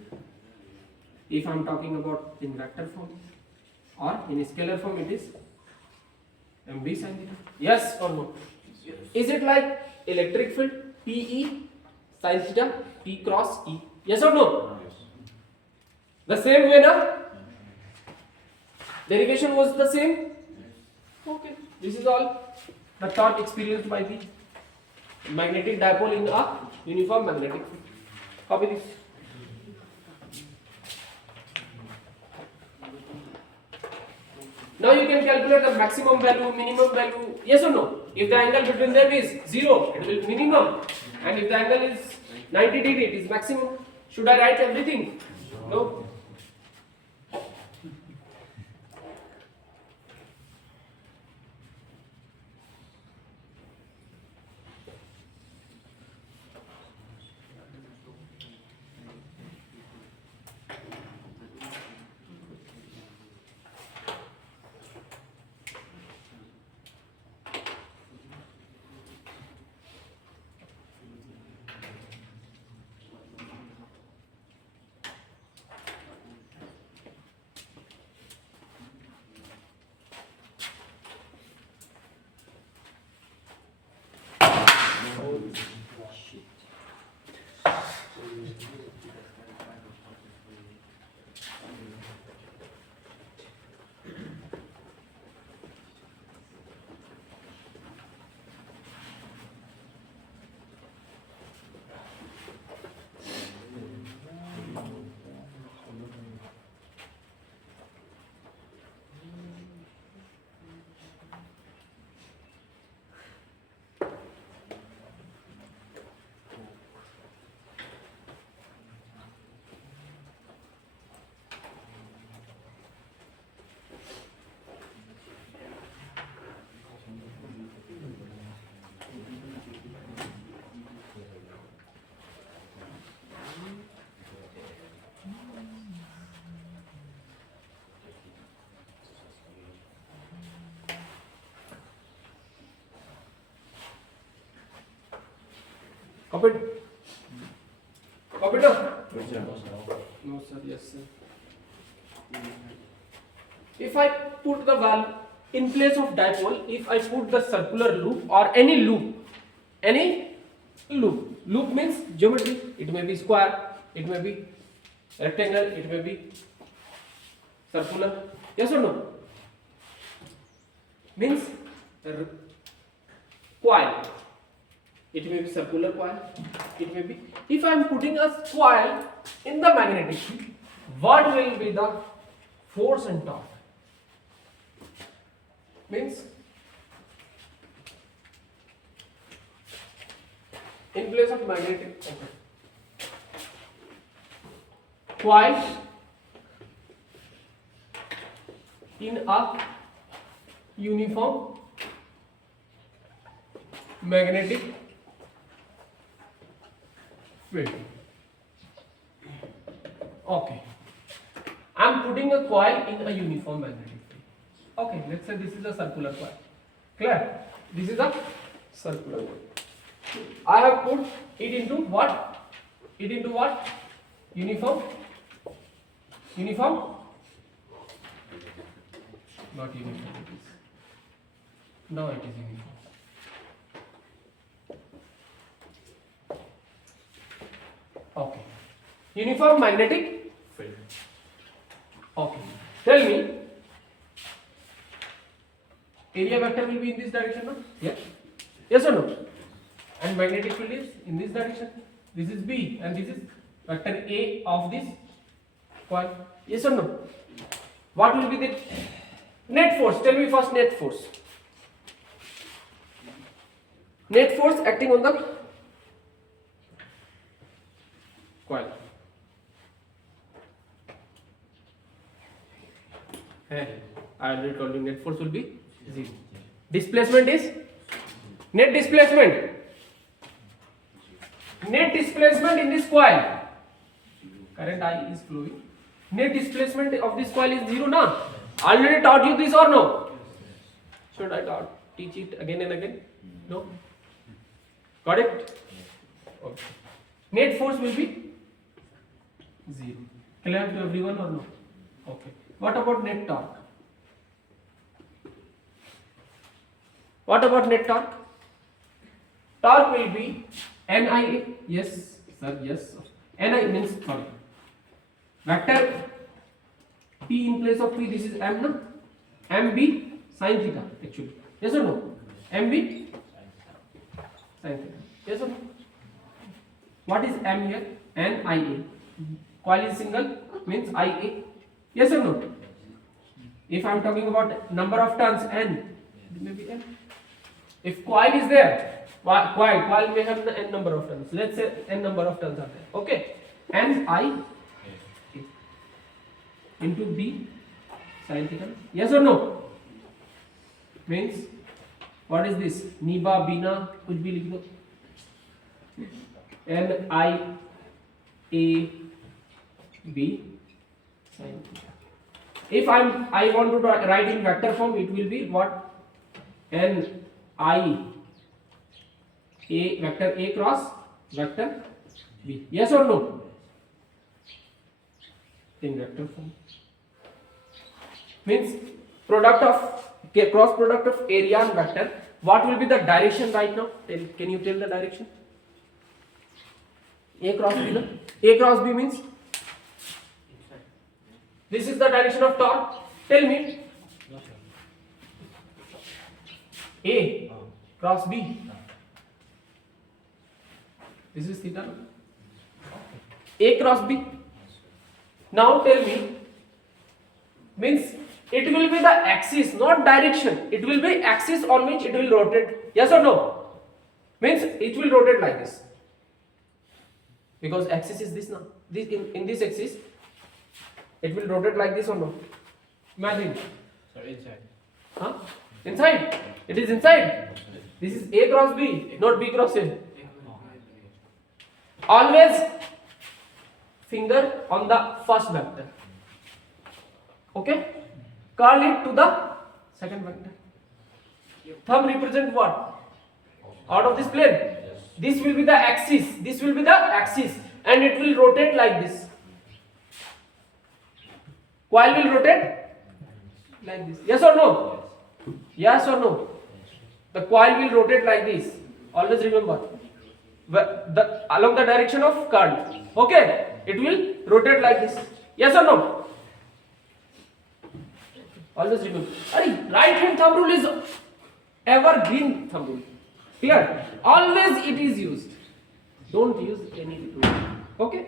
If I am talking about in vector form or in scalar form, it is MB sin theta. Yes or no? Is it like electric field? PE sin theta, P cross E. Yes or no? The same way na? Derivation was the same. Okay. This is all the torque experienced by the magnetic dipole in a uniform magnetic field. Copy this. Now you can calculate the maximum value, minimum value. Yes or no? If the angle between them is 0, it will be minimum. And if the angle is 90 degree, it is maximum. Should I write everything? No. Copied? Copied now? No sir, yes sir. If I put the value in place of dipole, if I put the circular loop or any loop, loop means geometry, it may be square, it may be rectangle, it may be circular, yes or no? Means coil, it may be circular coil, it may be, if I am putting a coil in the magnetic field, what will be the force and torque? Means in place of magnetic coil in a uniform magnetic field. Okay, I am putting a coil in a uniform magnetic field. Okay, let's say this is a circular coil. Clear? This is a circular coil. I have put it into what? It into what? Uniform? Uniform? Not uniform. It is. Now it is uniform. Okay. Uniform magnetic field. Okay. Tell me, area vector will be in this direction, no? Yes. Yes or no? And magnetic field is in this direction. This is B and this is vector A of this coil. Yes or no? What will be the net force? Tell me first net force. Net force acting on the coil. I already told you net force will be 0. Displacement is net displacement. Net displacement in this coil. Current I is flowing. Net displacement of this coil is 0 now. Already taught you this or no? Should I teach it again and again? No? Got it? Okay. Net force will be 0. Clear to everyone or no? Okay. What about net torque? What about net torque? Torque will be NIA. Yes, sir, yes. NI means, sorry, vector P in place of P, this is M, no? MB sin theta actually. Yes or no? MB sin theta. Yes or no? What is M here? NIA. Coil is single means IA. Yes or no? If I am talking about number of turns, N, it may be N. If coil is there, coil may have n number of turns. Let's say n number of turns are there. Okay. N I into B sin theta. Yes or no? Means what is this? Niba, Bina, कुछ भी लिख दो. N I A B sin theta. If I want to write in vector form, it will be what? N I A vector A cross vector B. Yes or no? In vector form. Means product of cross product of area and vector. What will be the direction right now? Can you tell the direction? A cross B. No? A cross B means this is the direction of torque. Tell me. A cross B. This is theta. A cross B. Now tell me. Means it will be the axis, not direction. It will be axis on which it will rotate. Yes or no? Means it will rotate like this. Because axis is this now. This in this axis, it will rotate like this or no? Imagine. Sorry, inside. Huh? Inside. It is inside. This is A cross B, not B cross A. Always finger on the first vector. Okay? Curl it to the second vector. Thumb represent what? Out of this plane. This will be the axis. This will be the axis, and it will rotate like this. Coil will rotate like this. Yes or no? Yes or no? The coil will rotate like this. Always remember. Along the direction of current. Okay? It will rotate like this. Yes or no? Always remember. Right hand thumb rule is evergreen thumb rule. Clear? Always it is used. Don't use any rule. Okay?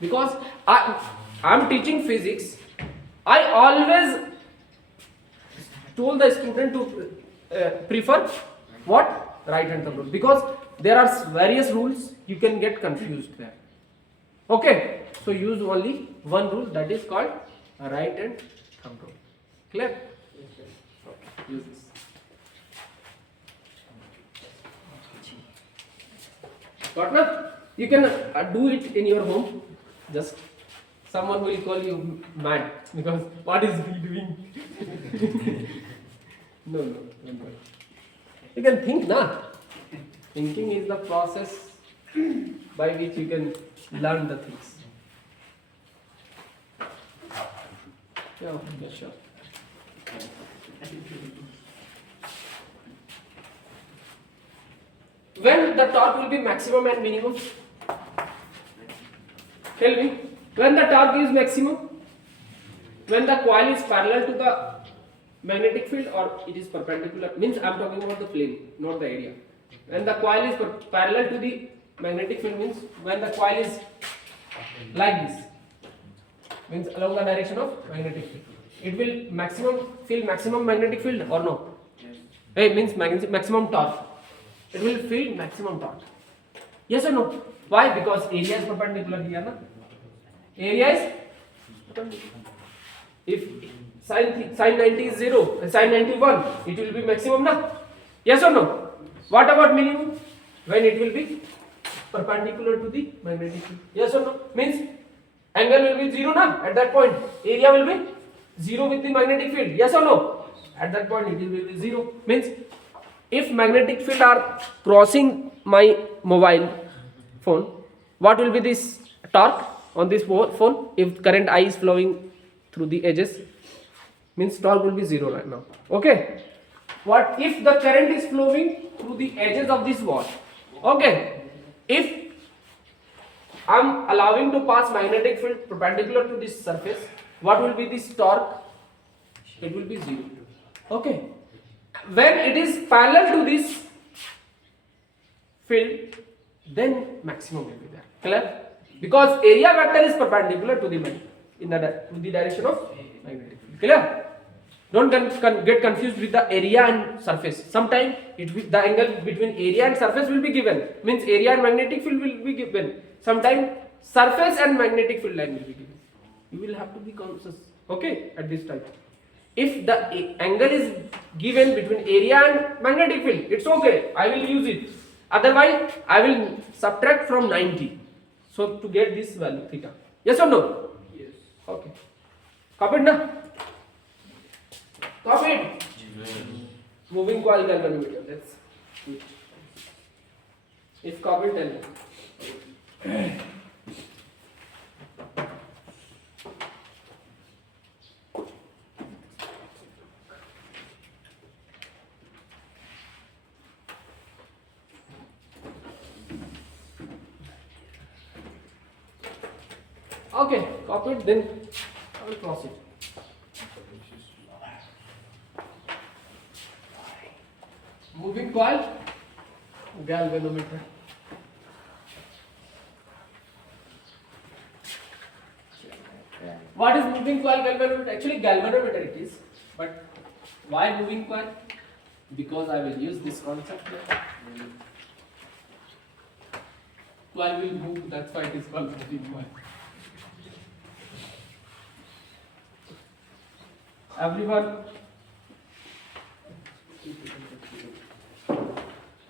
Because I am teaching physics. I always told the student to prefer what? Right hand thumb rule. Because there are various rules, you can get confused there. Okay? So use only one rule, that is called right hand thumb rule. Clear? Okay. Use this. Got now? You can do it in your home. Just someone will call you mad because what is he doing? No. You can think, na? Thinking is the process by which you can learn the things. Yeah, okay, sure. When the torque will be maximum and minimum? Tell me. When the torque is maximum? When the coil is parallel to the magnetic field or it is perpendicular? Means I am talking about the plane, not the area. When the coil is parallel to the magnetic field means when the coil is like this, means along the direction of magnetic field. It will feel maximum magnetic field or no? Yes. Hey, means maximum torque. It will feel maximum torque. Yes or no? Why? Because area is perpendicular here, na? Area is perpendicular. If sin 90 is 0 and sin 90 1, it will be maximum, na? Yes or no? What about minimum? When it will be perpendicular to the magnetic field. Yes or no? Means angle will be 0, na? At that point, area will be 0 with the magnetic field. Yes or no? At that point, it will be 0. Means if magnetic field are crossing my mobile phone, what will be this torque on this phone? If current I is flowing through the edges, means torque will be 0 right now. Okay? What if the current is flowing through the edges of this wall? Okay? If I am allowing to pass magnetic field perpendicular to this surface, what will be this torque? It will be 0. Okay? When it is parallel to this field, then maximum will be there. Clear? Because area vector is perpendicular to the direction of magnetic field. Clear? Don't get confused with the area and surface. Sometimes the angle between area and surface will be given. Means area and magnetic field will be given. Sometimes surface and magnetic field line will be given. You will have to be conscious. Okay? At this time. If the angle is given between area and magnetic field, it's okay. I will use it. Otherwise, I will subtract from 90. So to get this value theta. Yes or no? Yes. Okay. Copied na? Copied. Moving coil galvanometer. That's good. If copied, tell me. Okay, copy it, then I will cross it. Moving coil, galvanometer. What is moving coil galvanometer? Actually, galvanometer it is. But why moving coil? Because I will use this concept here. Coil will move, that's why it is called moving coil. Everyone,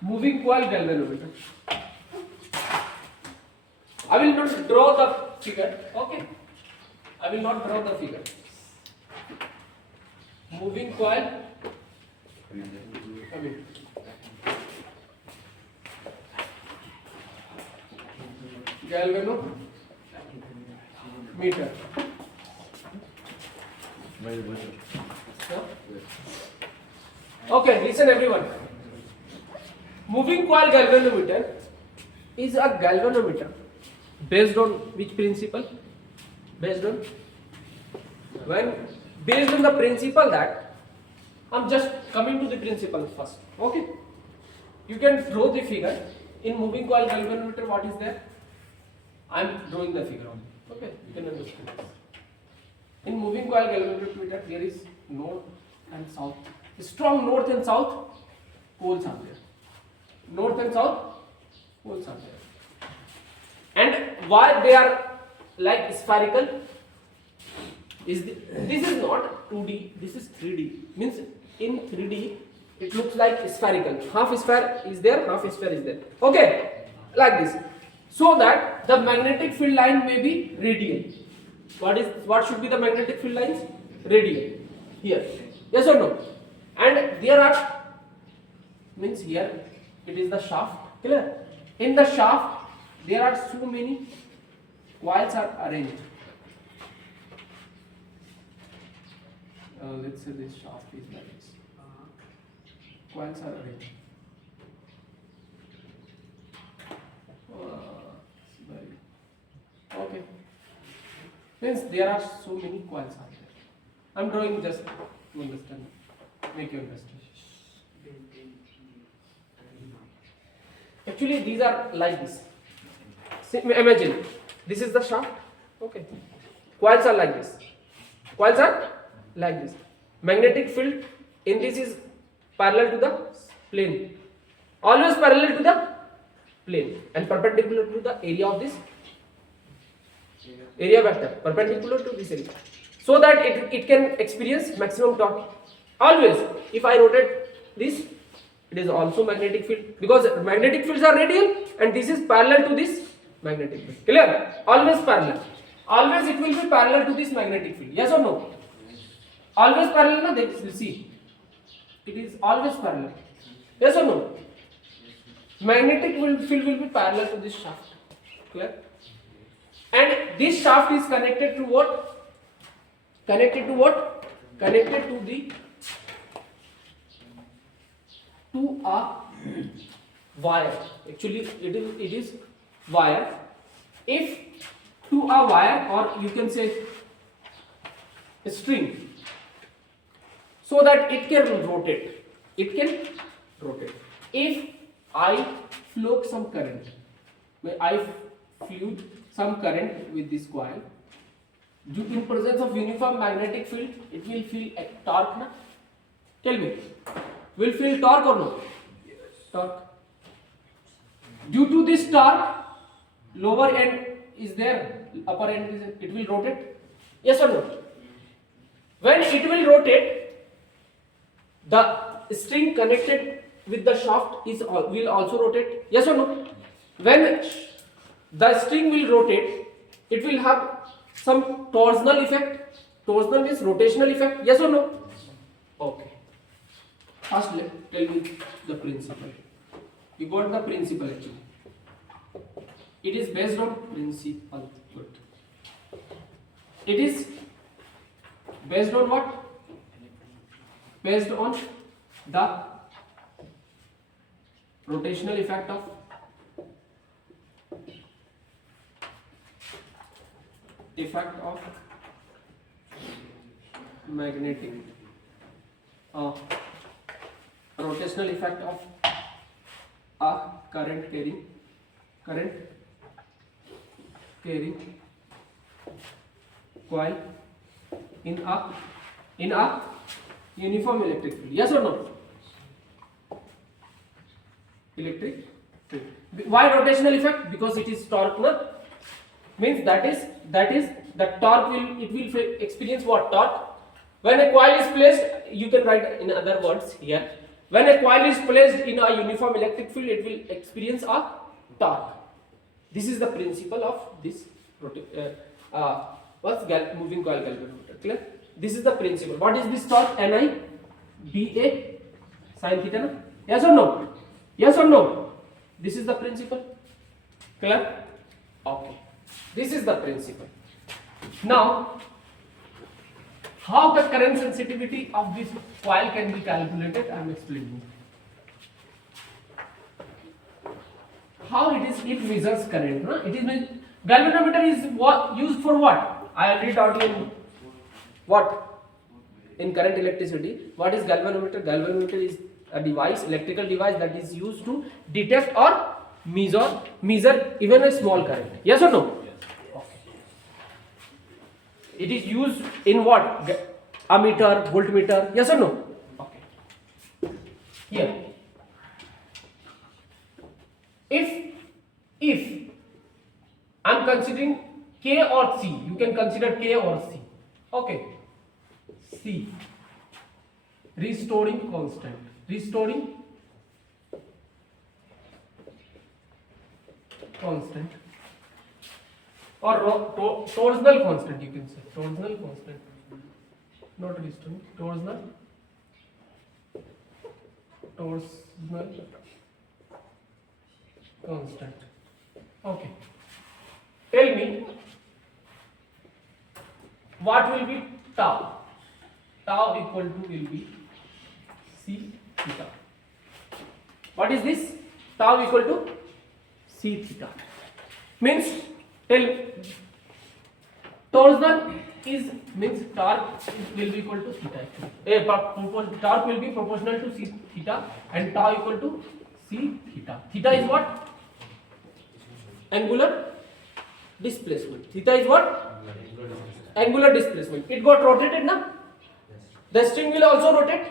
moving coil galvanometer. I will not draw the figure. Okay, I will not draw the figure. Moving coil. galvanometer. Okay, listen everyone. Moving coil galvanometer is a galvanometer based on which principle? Based on the principle that I'm just coming to the principle first. Okay, you can draw the figure in moving coil galvanometer. What is there? I'm drawing the figure only. Okay, you can understand this. In moving coil galvanometer, there is north and south. Strong north and south poles are there. North and south poles are there. And why they are like spherical? This is not 2D, this is 3D. Means in 3D it looks like spherical. Half sphere is there, half sphere is there. Okay, like this. So that the magnetic field line may be radial. What should be the magnetic field lines? Radial. Here. Yes or no? And there are, means here it is the shaft. Clear? In the shaft there are so many coils are arranged. Let's say this shaft is like this. Coils are arranged. Okay. Means there are so many coils are there. I'm drawing just to understand, make you understand. Actually, these are like this. See, imagine this is the shaft. Okay. Coils are like this. Coils are like this. Magnetic field in this is parallel to the plane. Always parallel to the plane and perpendicular to the area of this area vector, perpendicular to this area, so that it can experience maximum torque. Always, if I rotate this, it is also magnetic field, because magnetic fields are radial and this is parallel to this magnetic field. Clear? Always parallel. Always it will be parallel to this magnetic field. Yes or no? Always parallel, na? They will see. It is always parallel. Yes or no? Magnetic field will be parallel to this shaft. Clear? And this shaft is connected to what? Connected to what? Connected to a wire. Actually, it is wire. If to a wire, or you can say a string, so that it can rotate. It can rotate. If I flow some current, some current with this coil, in presence of uniform magnetic field, it will feel a torque. Na? Tell me, will feel torque or no? Torque. Due to this torque, lower end is there, upper end is there, it will rotate. Yes or no? When it will rotate, the string connected with the shaft will also rotate. Yes or no? When the string will rotate, it will have some torsional effect. Torsional means rotational effect. Yes or no? Okay. First, tell me the principle. You got the principle actually. It is based on principle. Good. It is based on what? Based on the rotational effect of magnetic rotational effect of a current carrying coil in a uniform electric field. Yes or no? Electric field. Why rotational effect? Because it is torque. Na? Means that is the torque will experience what? Torque. When a coil is placed, you can write in other words here. When a coil is placed in a uniform electric field, it will experience a torque. This is the principle of this moving coil galvanometer. Clear? This is the principle. What is this torque? Ni dA sin theta. Na? Yes or no? Yes or no? This is the principle. Clear? Okay, this is the principle. Now, how the current sensitivity of this coil can be calculated, I am explaining. How it measures current. No? Galvanometer is what used for what? I already taught you what in current electricity. What is galvanometer? Galvanometer is a device, electrical device that is used to detect or measure even a small current. Yes or no? It is used in what? Ammeter, voltmeter, yes or no? Okay. Here. If I am considering K or C, you can consider K or C. Okay. C. Restoring constant. Restoring constant. Or torsional constant, you can say. Torsional constant. Not restoring. Torsional constant. Okay. Tell me what will be tau? Tau equal to will be C theta. What is this? Tau equal to C theta. Means tell torsional is means torque will be equal to theta actually. Torque will be proportional to C theta and tau equal to C theta. Theta is what? Angular displacement. Theta is what? Angular displacement. It got rotated now. The string will also rotate.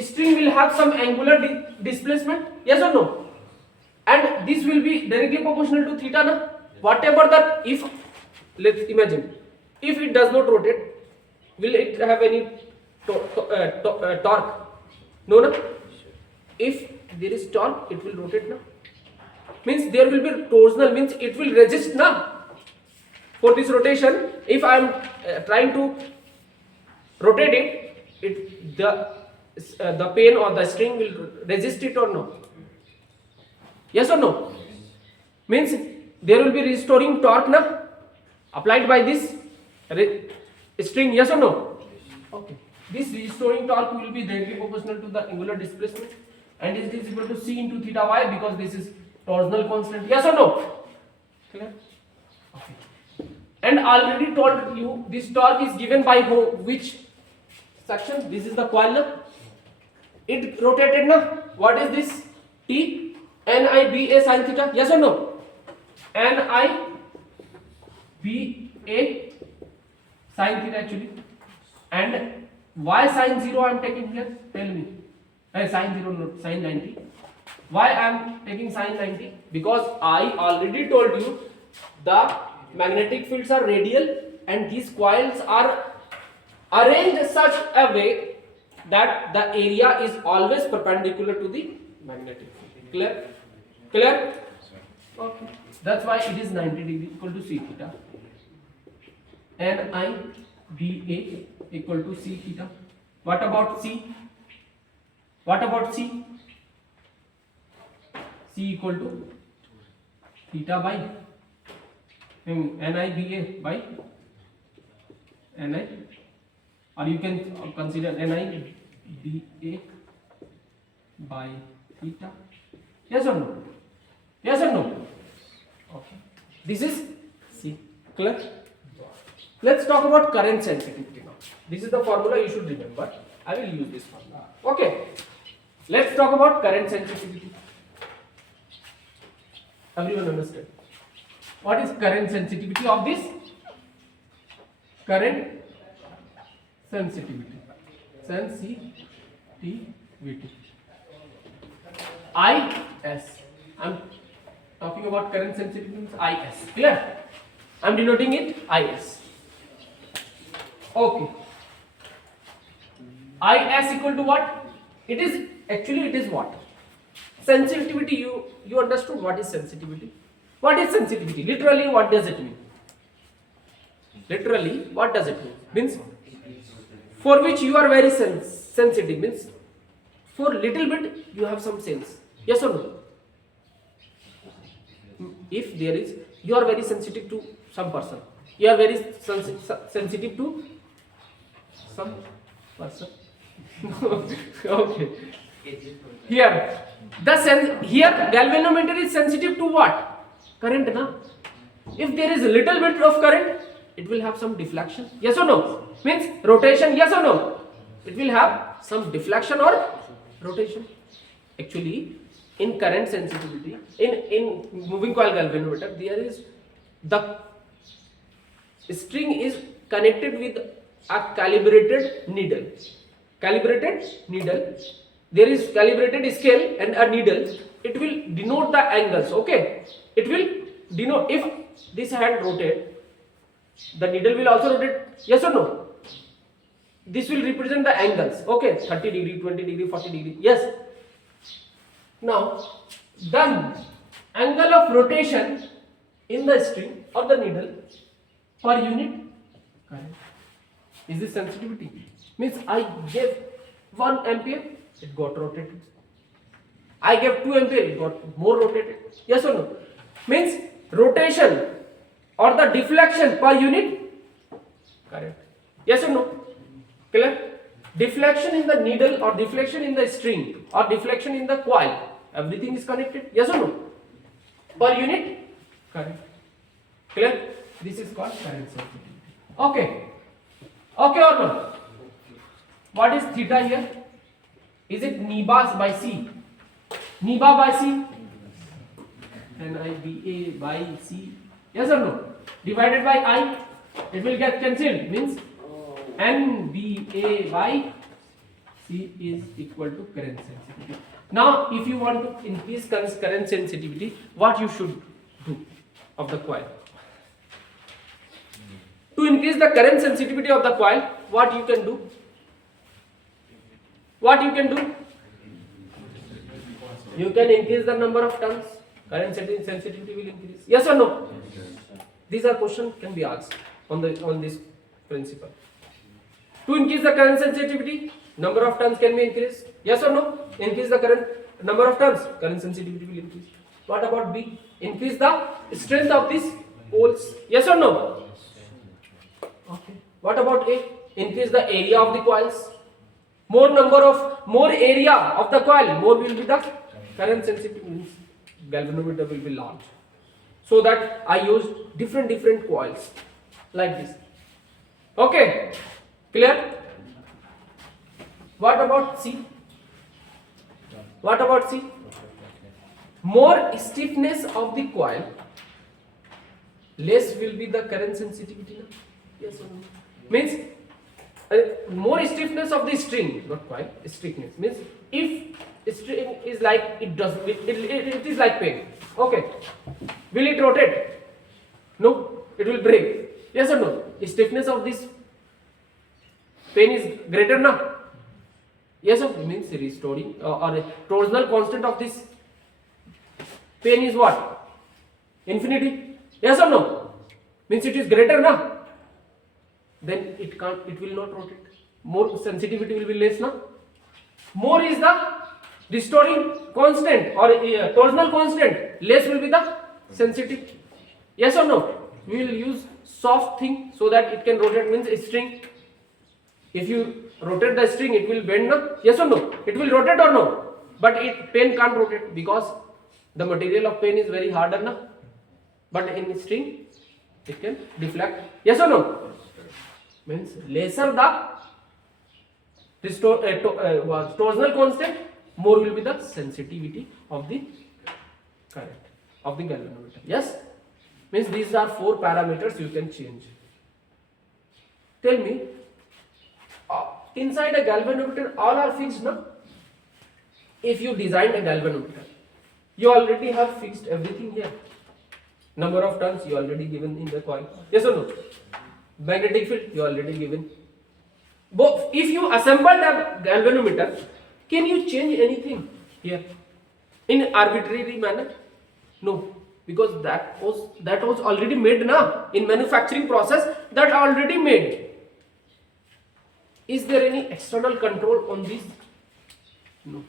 String will have some angular displacement. Yes or no? And this will be directly proportional to theta na. Whatever that, if let's imagine, if it does not rotate, will it have any torque? No, na. If there is torque, it will rotate na. Means there will be torsional, means it will resist na. For this rotation, if I am trying to rotate it, the pin or the string will resist it or no? Yes or no? Means there will be restoring torque na applied by this string. Yes or no? Okay. This restoring torque will be directly proportional to the angular displacement, and it is equal to C into theta. Why? Because this is torsional constant. Yes or no? Clear? Okay. And already told you this torque is given by which section? This is the coil na. It rotated na. What is this? T NIBA sin theta. Yes or no? NIBA sin theta actually. And why sin 0 I am taking here? Tell me. Sin 0 not sin 90. Why I am taking sin 90? Because I already told you the magnetic fields are radial and these coils are arranged such a way that the area is always perpendicular to the magnetic field. Clear? Clear? Okay. That's why it is 90 degree equal to C theta. NIBA equal to C theta. What about C? What about C? C equal to theta by NIBA by NI, or you can consider NIBA by theta. Yes or no? Yes or no? Okay. This is C. Clear? Let's talk about current sensitivity now. This is the formula you should remember. I will use this formula. Okay. Let's talk about current sensitivity. Everyone understand? What is current sensitivity of this? Current sensitivity. Sensitivity. IS. I am talking about current sensitivity means IS. Clear? I am denoting it IS. Okay. IS equal to what? It is what? Sensitivity. You understood what is sensitivity? What is sensitivity? Literally, what does it mean? Literally, what does it mean? Means for which you are very sensitive. Means for little bit you have some sense. Yes or no? If there is, you are very sensitive to some person. You are very sensitive to some person. Okay. Here, here galvanometer is sensitive to what? Current, na? If there is a little bit of current, it will have some deflection. Yes or no? Means rotation. Yes or no? It will have some deflection or rotation. Actually, in current sensitivity, in moving coil galvanometer, there is the string is connected with a calibrated needle. Calibrated needle. There is calibrated scale and a needle. It will denote the angles. Okay. It will denote if this hand rotate, the needle will also rotate. Yes or no? This will represent the angles. Okay. 30 degree, 20 degree, 40 degree. Yes. Now, the angle of rotation in the string or the needle per unit current. Is this sensitivity? Means I gave 1 ampere, it got rotated. I gave 2 ampere, it got more rotated. Yes or no? Means rotation or the deflection per unit current. Yes or no? Clear? Deflection in the needle or deflection in the string or deflection in the coil, everything is connected. Yes or no? Per unit current. Clear? This is called current sensitivity. Okay. Okay or no? What is theta here? Is it NIBA by C? NIBA by C? NIBA by C? Yes or no? Divided by I, it will get cancelled. Means NBA by C is equal to current sensitivity. Now, if you want to increase current sensitivity, what you should do of the coil? To increase the current sensitivity of the coil, what you can do? What you can do? You can increase the number of turns. Current sensitivity will increase. Yes or no? These are questions can be asked on this principle. To increase the current sensitivity, number of turns can be increased. Yes or no? Increase the current number of turns, current sensitivity will increase. What about B? Increase the strength of these poles. Yes or no? Okay. What about A? Increase the area of the coils. More area of the coil, more will be the current sensitivity. Galvanometer will be large. So that I use different coils like this. Okay. Clear? What about C? What about C? More stiffness of the coil, less will be the current sensitivity. Yes or no? Means more stiffness of the string, not coil, stiffness. Means if string is like it is like pen. Okay. Will it rotate? No, it will break. Yes or no? Stiffness of this pen is greater now. Yes or no? Means restoring or torsional constant of this pen is what? Infinity. Yes or no? Means it is greater now. Then it will not rotate. More sensitivity will be less now. More is the restoring constant or torsional constant, less will be the sensitivity. Yes or no? We will use soft thing so that it can rotate. Means a string. If you rotate the string, it will bend na? Yes or no? It will rotate or no? But pen can't rotate because the material of pen is very harder na? But in string it can deflect. Yes or no? Means lesser the torsional constant, more will be the sensitivity of the current of the galvanometer. Yes? Means these are 4 parameters you can change. Tell me, inside a galvanometer all are fixed, no? If you design a galvanometer, you already have fixed everything here. Number of turns you already given in the coil. Yes or no? Magnetic field you already given. But if you assemble a galvanometer, can you change anything here in arbitrary manner? No, because that was already made now in manufacturing process, that already made. Is there any external control on this? No.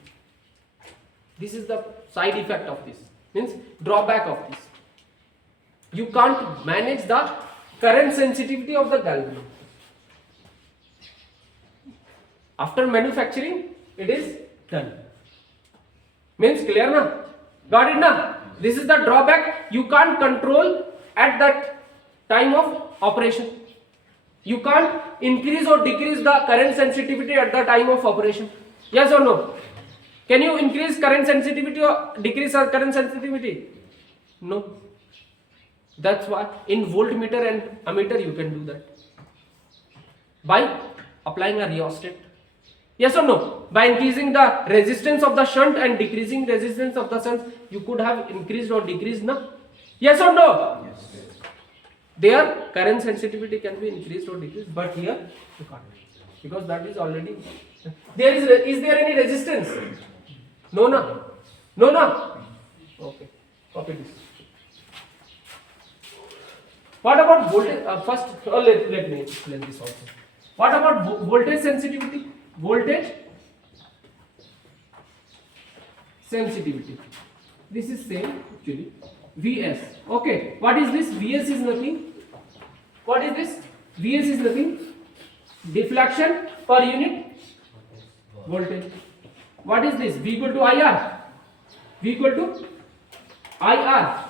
This is the side effect of this, means drawback of this. You can't manage the current sensitivity of the galvanometer. After manufacturing, it is done. Means clear na? Got it na? This is the drawback. You can't control at that time of operation. You can't increase or decrease the current sensitivity at the time of operation. Yes or no? Can you increase current sensitivity or decrease current sensitivity? No. That's why in voltmeter and ammeter you can do that. By applying a rheostat. Yes or no? By increasing the resistance of the shunt and decreasing resistance of the shunt, you could have increased or decreased, na? Yes or no? Yes. There current sensitivity can be increased or decreased, but here you can't, because that is already there. Is there any resistance? No na? No na? Okay, copy this. What about voltage? First, let me explain this also. What about voltage sensitivity? Voltage sensitivity. This is same actually. Vs. Okay. What is this? Vs is nothing. What is this? Vs is nothing. Deflection per unit voltage. What is this? V equal to IR. V equal to IR.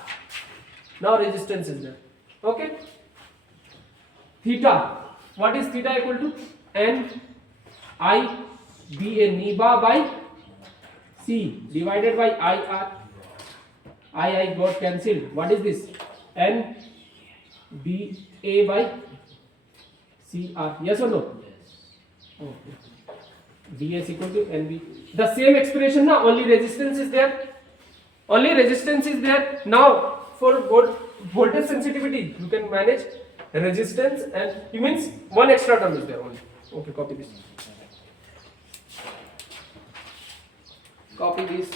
Now resistance is there. Okay. Theta. What is theta equal to? N I B A NIBA by C divided by IR. I got cancelled. What is this? N B A by C R. Yes or no? Okay. Vs equal to NB. The same expression now, only resistance is there. Only resistance is there. Now for voltage sensitivity, you can manage resistance, and it means one extra term is there only. Okay, copy this. Copy this.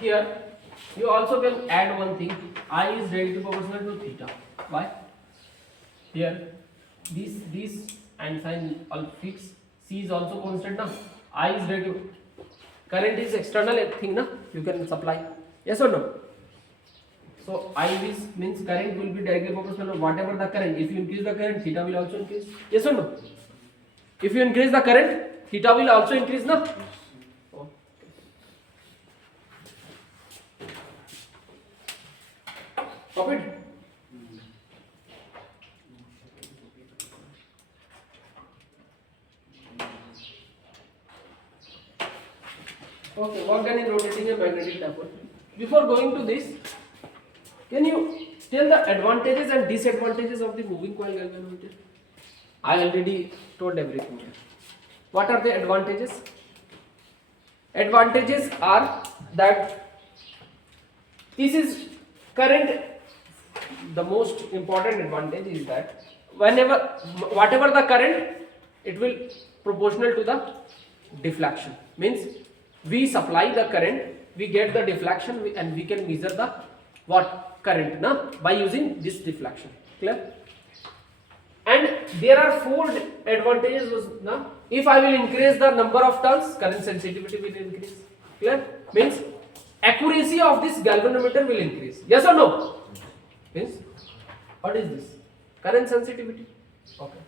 Here you also can add one thing. I is directly proportional to theta. Why? Here this and sign all fixed. C is also constant now. I is directly. Current is external thing na. You can supply. Yes or no? So I is means current will be directly proportional to whatever the current. If you increase the current, theta will also increase. Yes or no? If you increase the current, theta will also increase na. Copied? Okay, work done in rotating a magnetic dipole. Before going to this, can you tell the advantages and disadvantages of the moving coil galvanometer? I already told everything here. What are the advantages? Advantages are that this is current. The most important advantage is that whatever the current, it will proportional to the deflection. Means we supply the current, we get the deflection, and we can measure the what current na by using this deflection. Clear? And there are four advantages na. If I will increase the number of turns, current sensitivity will increase. Clear? Means accuracy of this galvanometer will increase. Yes or no? Means what is this? Current sensitivity. Okay.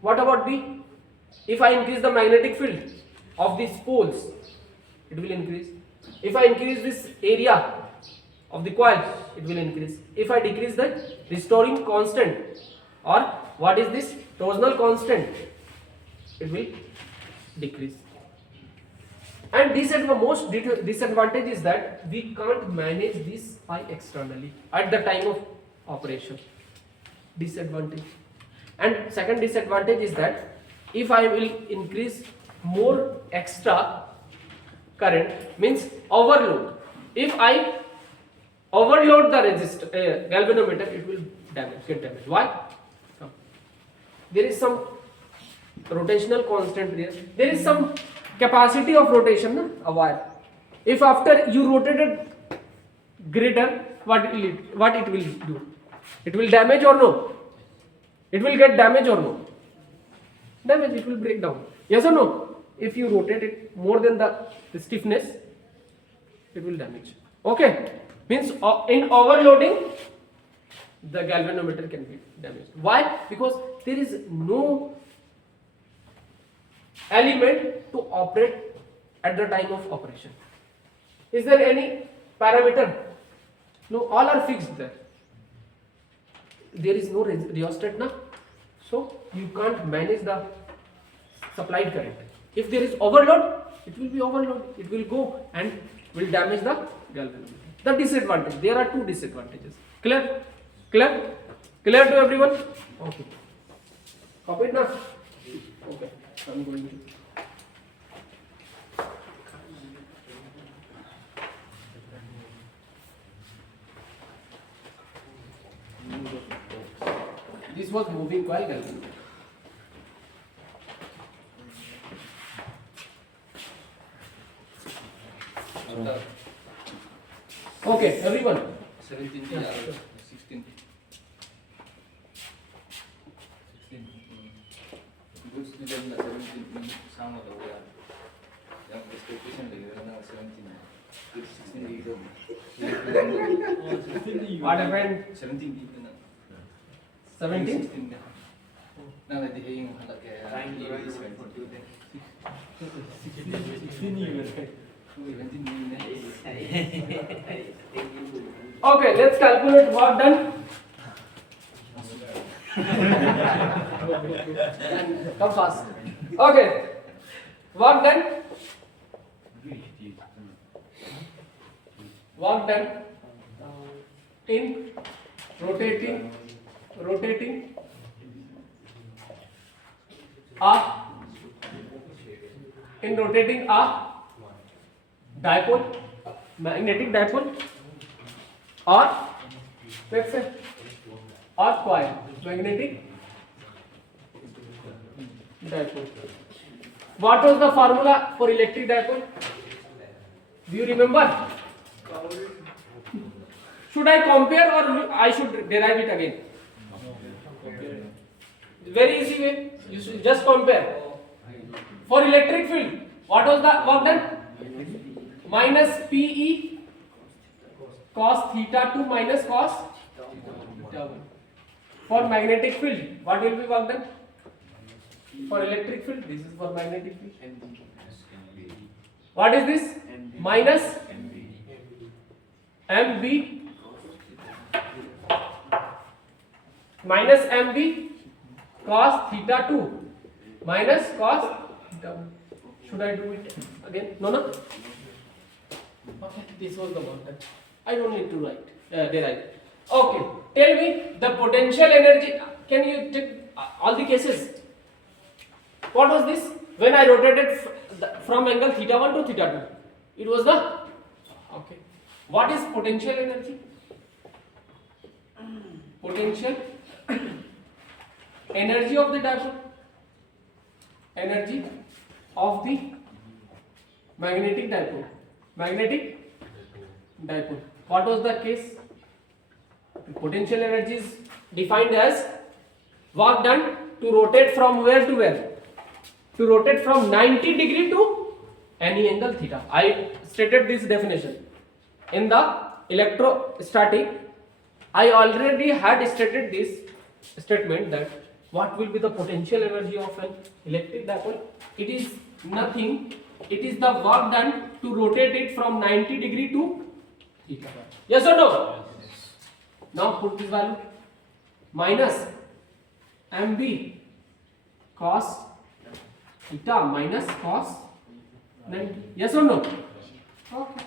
What about B? If I increase the magnetic field of these poles, it will increase. If I increase this area, of the coil, it will increase. If I decrease the restoring constant, or what is this torsional constant, it will decrease. And most disadvantage is that we can't manage this phi externally at the time of operation. Disadvantage. And second disadvantage is that if I will increase more extra current, means overload. If I overload the galvanometer, it will get damaged. Why? There is some rotational constant there. There is some capacity of rotation, a wire. If after you rotated greater, what it will do? It will damage or no? It will get damage or no? Damage, it will break down. Yes or no? If you rotate it more than the stiffness, it will damage. Okay? Means in overloading, the galvanometer can be damaged. Why? Because there is no element to operate at the time of operation. Is there any parameter? No, all are fixed there. There is no rheostat now, so you can't manage the supplied current. If there is overload, it will be overload. It will go and will damage the galvanometer. The disadvantage. There are two disadvantages. Clear? Clear? Clear to everyone? Okay. Copy it now. Okay. I'm going to. This was moving coil galvanometer. Okay, everyone. 17 Yeah, or sure. 16. 16. Good student na 17 sama daw yan. Yung expectation lagi na 17. Good 16 dito. What happened? 17 dito na. 17? 16 na. Na nadihay yung halak kaya. 17 na. Okay, let's calculate work done. Come fast. Okay, work done. Work done in rotating a dipole, magnetic dipole, or let's say or coil, magnetic dipole. What was the formula for electric dipole? Do you remember? Should I compare or I should derive it again? Very easy way. You should just compare. For electric field, what was the work done? Minus PE cos theta 2 minus cos theta 1. For magnetic field, what will be work done? For electric field, this is for magnetic field. What is this? Minus MB minus MB cos theta 2 minus cos theta 1. Should I do it again? No. Okay, this was the one that I don't need to write, derive. Okay, tell me the potential energy. Can you take all the cases? What was this? When I rotated from angle theta 1 to theta 2, it was the okay. What is potential energy? Potential energy of the dipole. Energy of the magnetic dipole. Magnetic dipole. What was the case? Potential energy is defined as work done to rotate from where to where? To rotate from 90 degree to any angle theta. I stated this definition. In the electrostatic, I already had stated this statement that what will be the potential energy of an electric dipole? It is nothing. It is the work done to rotate it from 90 degree to theta. Yes or no? Now put this value minus mb cos theta minus cos 90. Yes or no? Okay.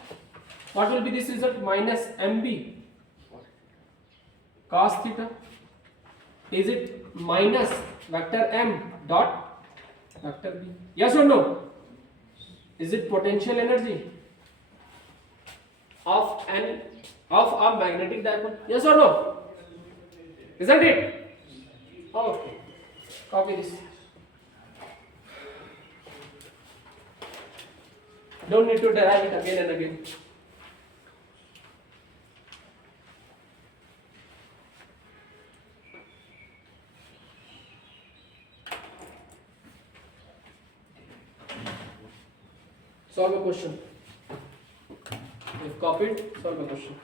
What will be this result? Minus mb cos theta. Is it minus vector m dot vector b? Yes or no? Is it potential energy of a magnetic dipole? Yes or no? Isn't it? Okay. Copy this. Don't need to derive it again and again. Solve a question. If copied, solve a question.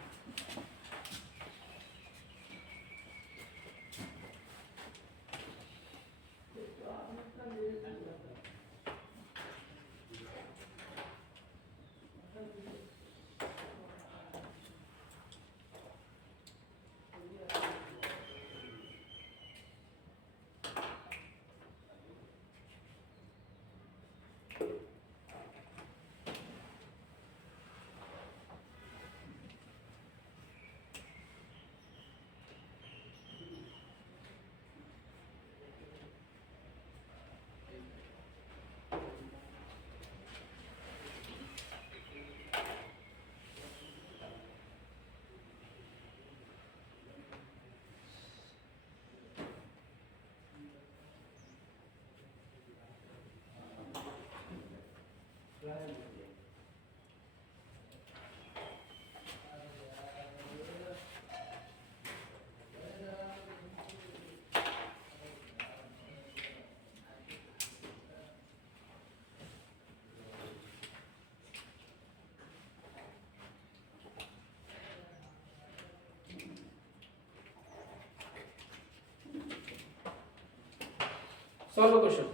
Solve a question.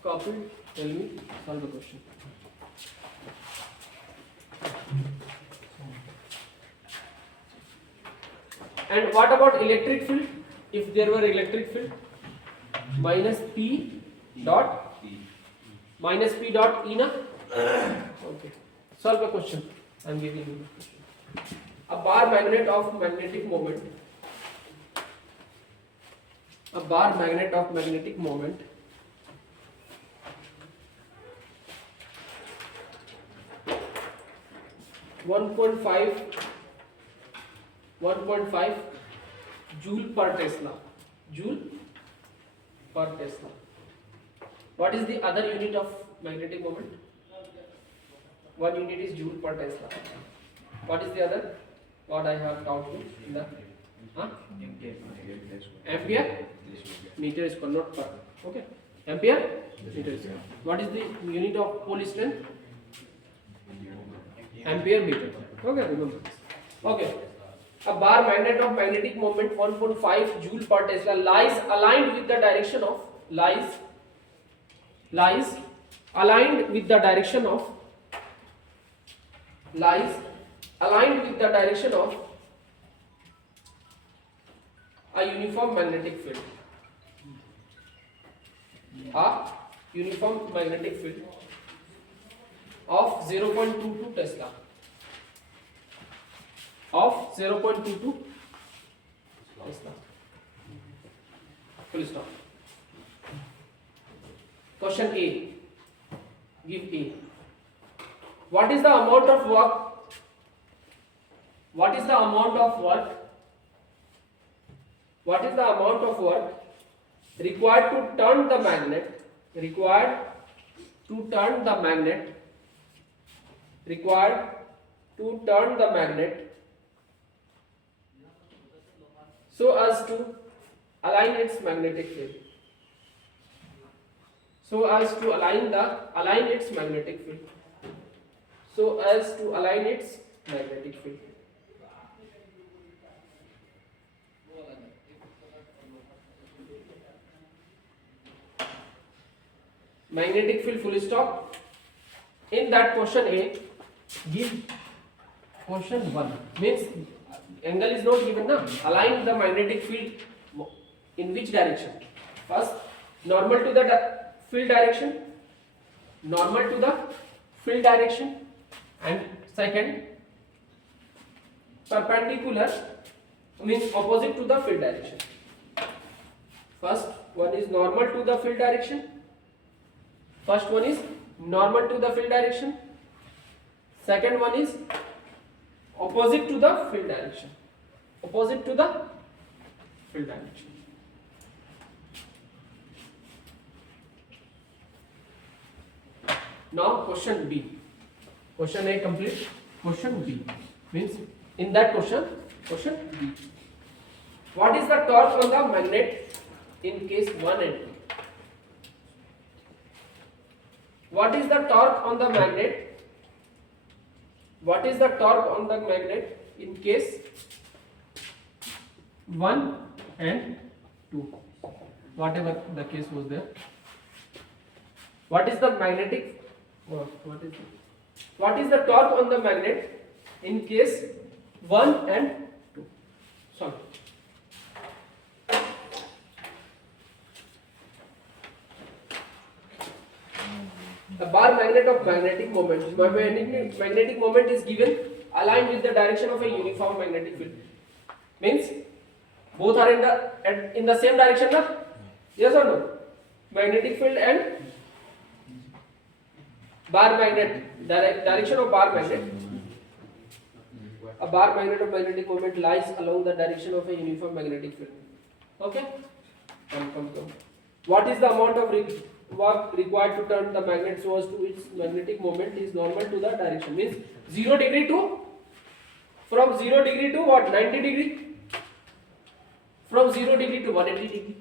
Copy. Tell me. Solve the question. And what about electric field? If there were electric field, minus P dot E na? Okay. Solve the question. I am giving you the question. A bar magnet of magnetic moment. A bar magnet of magnetic moment one point five joule per Tesla. Joule per Tesla. What is the other unit of magnetic moment? One unit is joule per Tesla. What is the other? What I have taught you in the ampere meter square, not per. Okay. Ampere meter square. What is the unit of pole strength? Ampere meter. Okay, remember this. Okay. A bar magnet of magnetic moment 1.5 joule per Tesla lies aligned with the direction of aligned with the direction of a uniform magnetic field. A uniform magnetic field of 0.22 Tesla. Of 0.22 Tesla. Full stop. Question A. Give A. What is the amount of work? What is the amount of work? What is the amount of work required to turn the magnet? Required to turn the magnet. Required to turn the magnet so as to align its magnetic field. So as to align its magnetic field. So as to align its magnetic field. Magnetic field full stop. In that question A, Give question 1 means angle is not given na. Align the magnetic field in which direction? First, normal to the field direction, normal to the field direction, and second, perpendicular means opposite to the field direction. First one is normal to the field direction. First one is normal to the field direction. Second one is opposite to the field direction. Opposite to the field direction. Now question B. Question A complete. Question B means in that question B. What is the torque on the magnet in case 1 and 2? What is the torque on the magnet? What is the torque on the magnet in case 1 and 2? Whatever the case was there. What is the magnetic? What is the torque on the magnet in case 1 and 2? Sorry. A bar magnet of magnetic moment. Magnetic moment is given aligned with the direction of a uniform magnetic field. Means both are in the same direction, na? Yes or no? Magnetic field and bar magnet, direction of bar magnet. A bar magnet of magnetic moment lies along the direction of a uniform magnetic field. Okay? Come. What is the amount of work required to turn the magnet so as to its magnetic moment is normal to the direction? Means 0 degree to, from 0 degree to what? 90 degree? From 0 degree to 180 degree.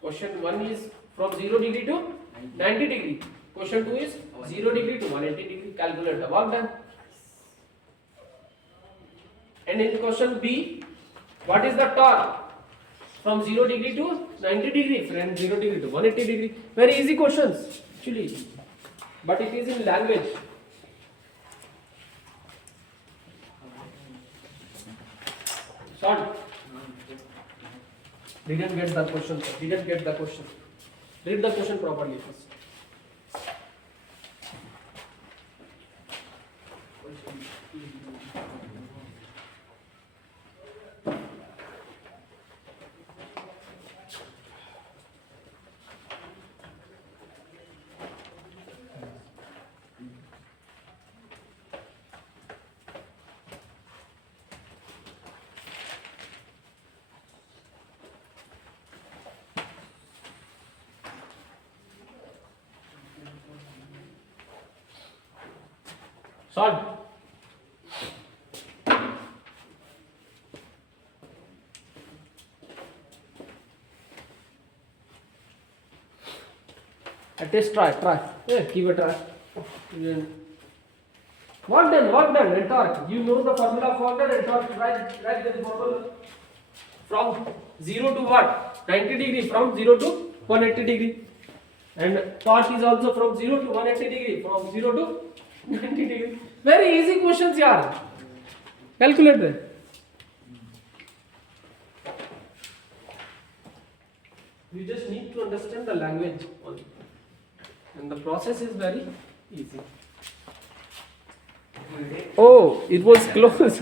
Question 1 is from 0 degree to 90 degree. Question 2 is 0 degree to 180 degree. Calculate the work done. And in question B, what is the torque? From 0 degree to 90 degree, from 0 degree to 180 degree. Very easy questions actually, but it is in language. Short. Didn't get the question. Read the question properly first. Solve. At least try. Yeah, give a try. Work done and torque. You know the formula for work done and torque. Write the formula. From 0 to what? 90 degree. From 0 to 180 degree. And torque is also from 0 to 180 degree. From 0 to 90 degree. Very easy questions, yaar. Calculate that. You just need to understand the language only. And the process is very easy. Oh, it was close.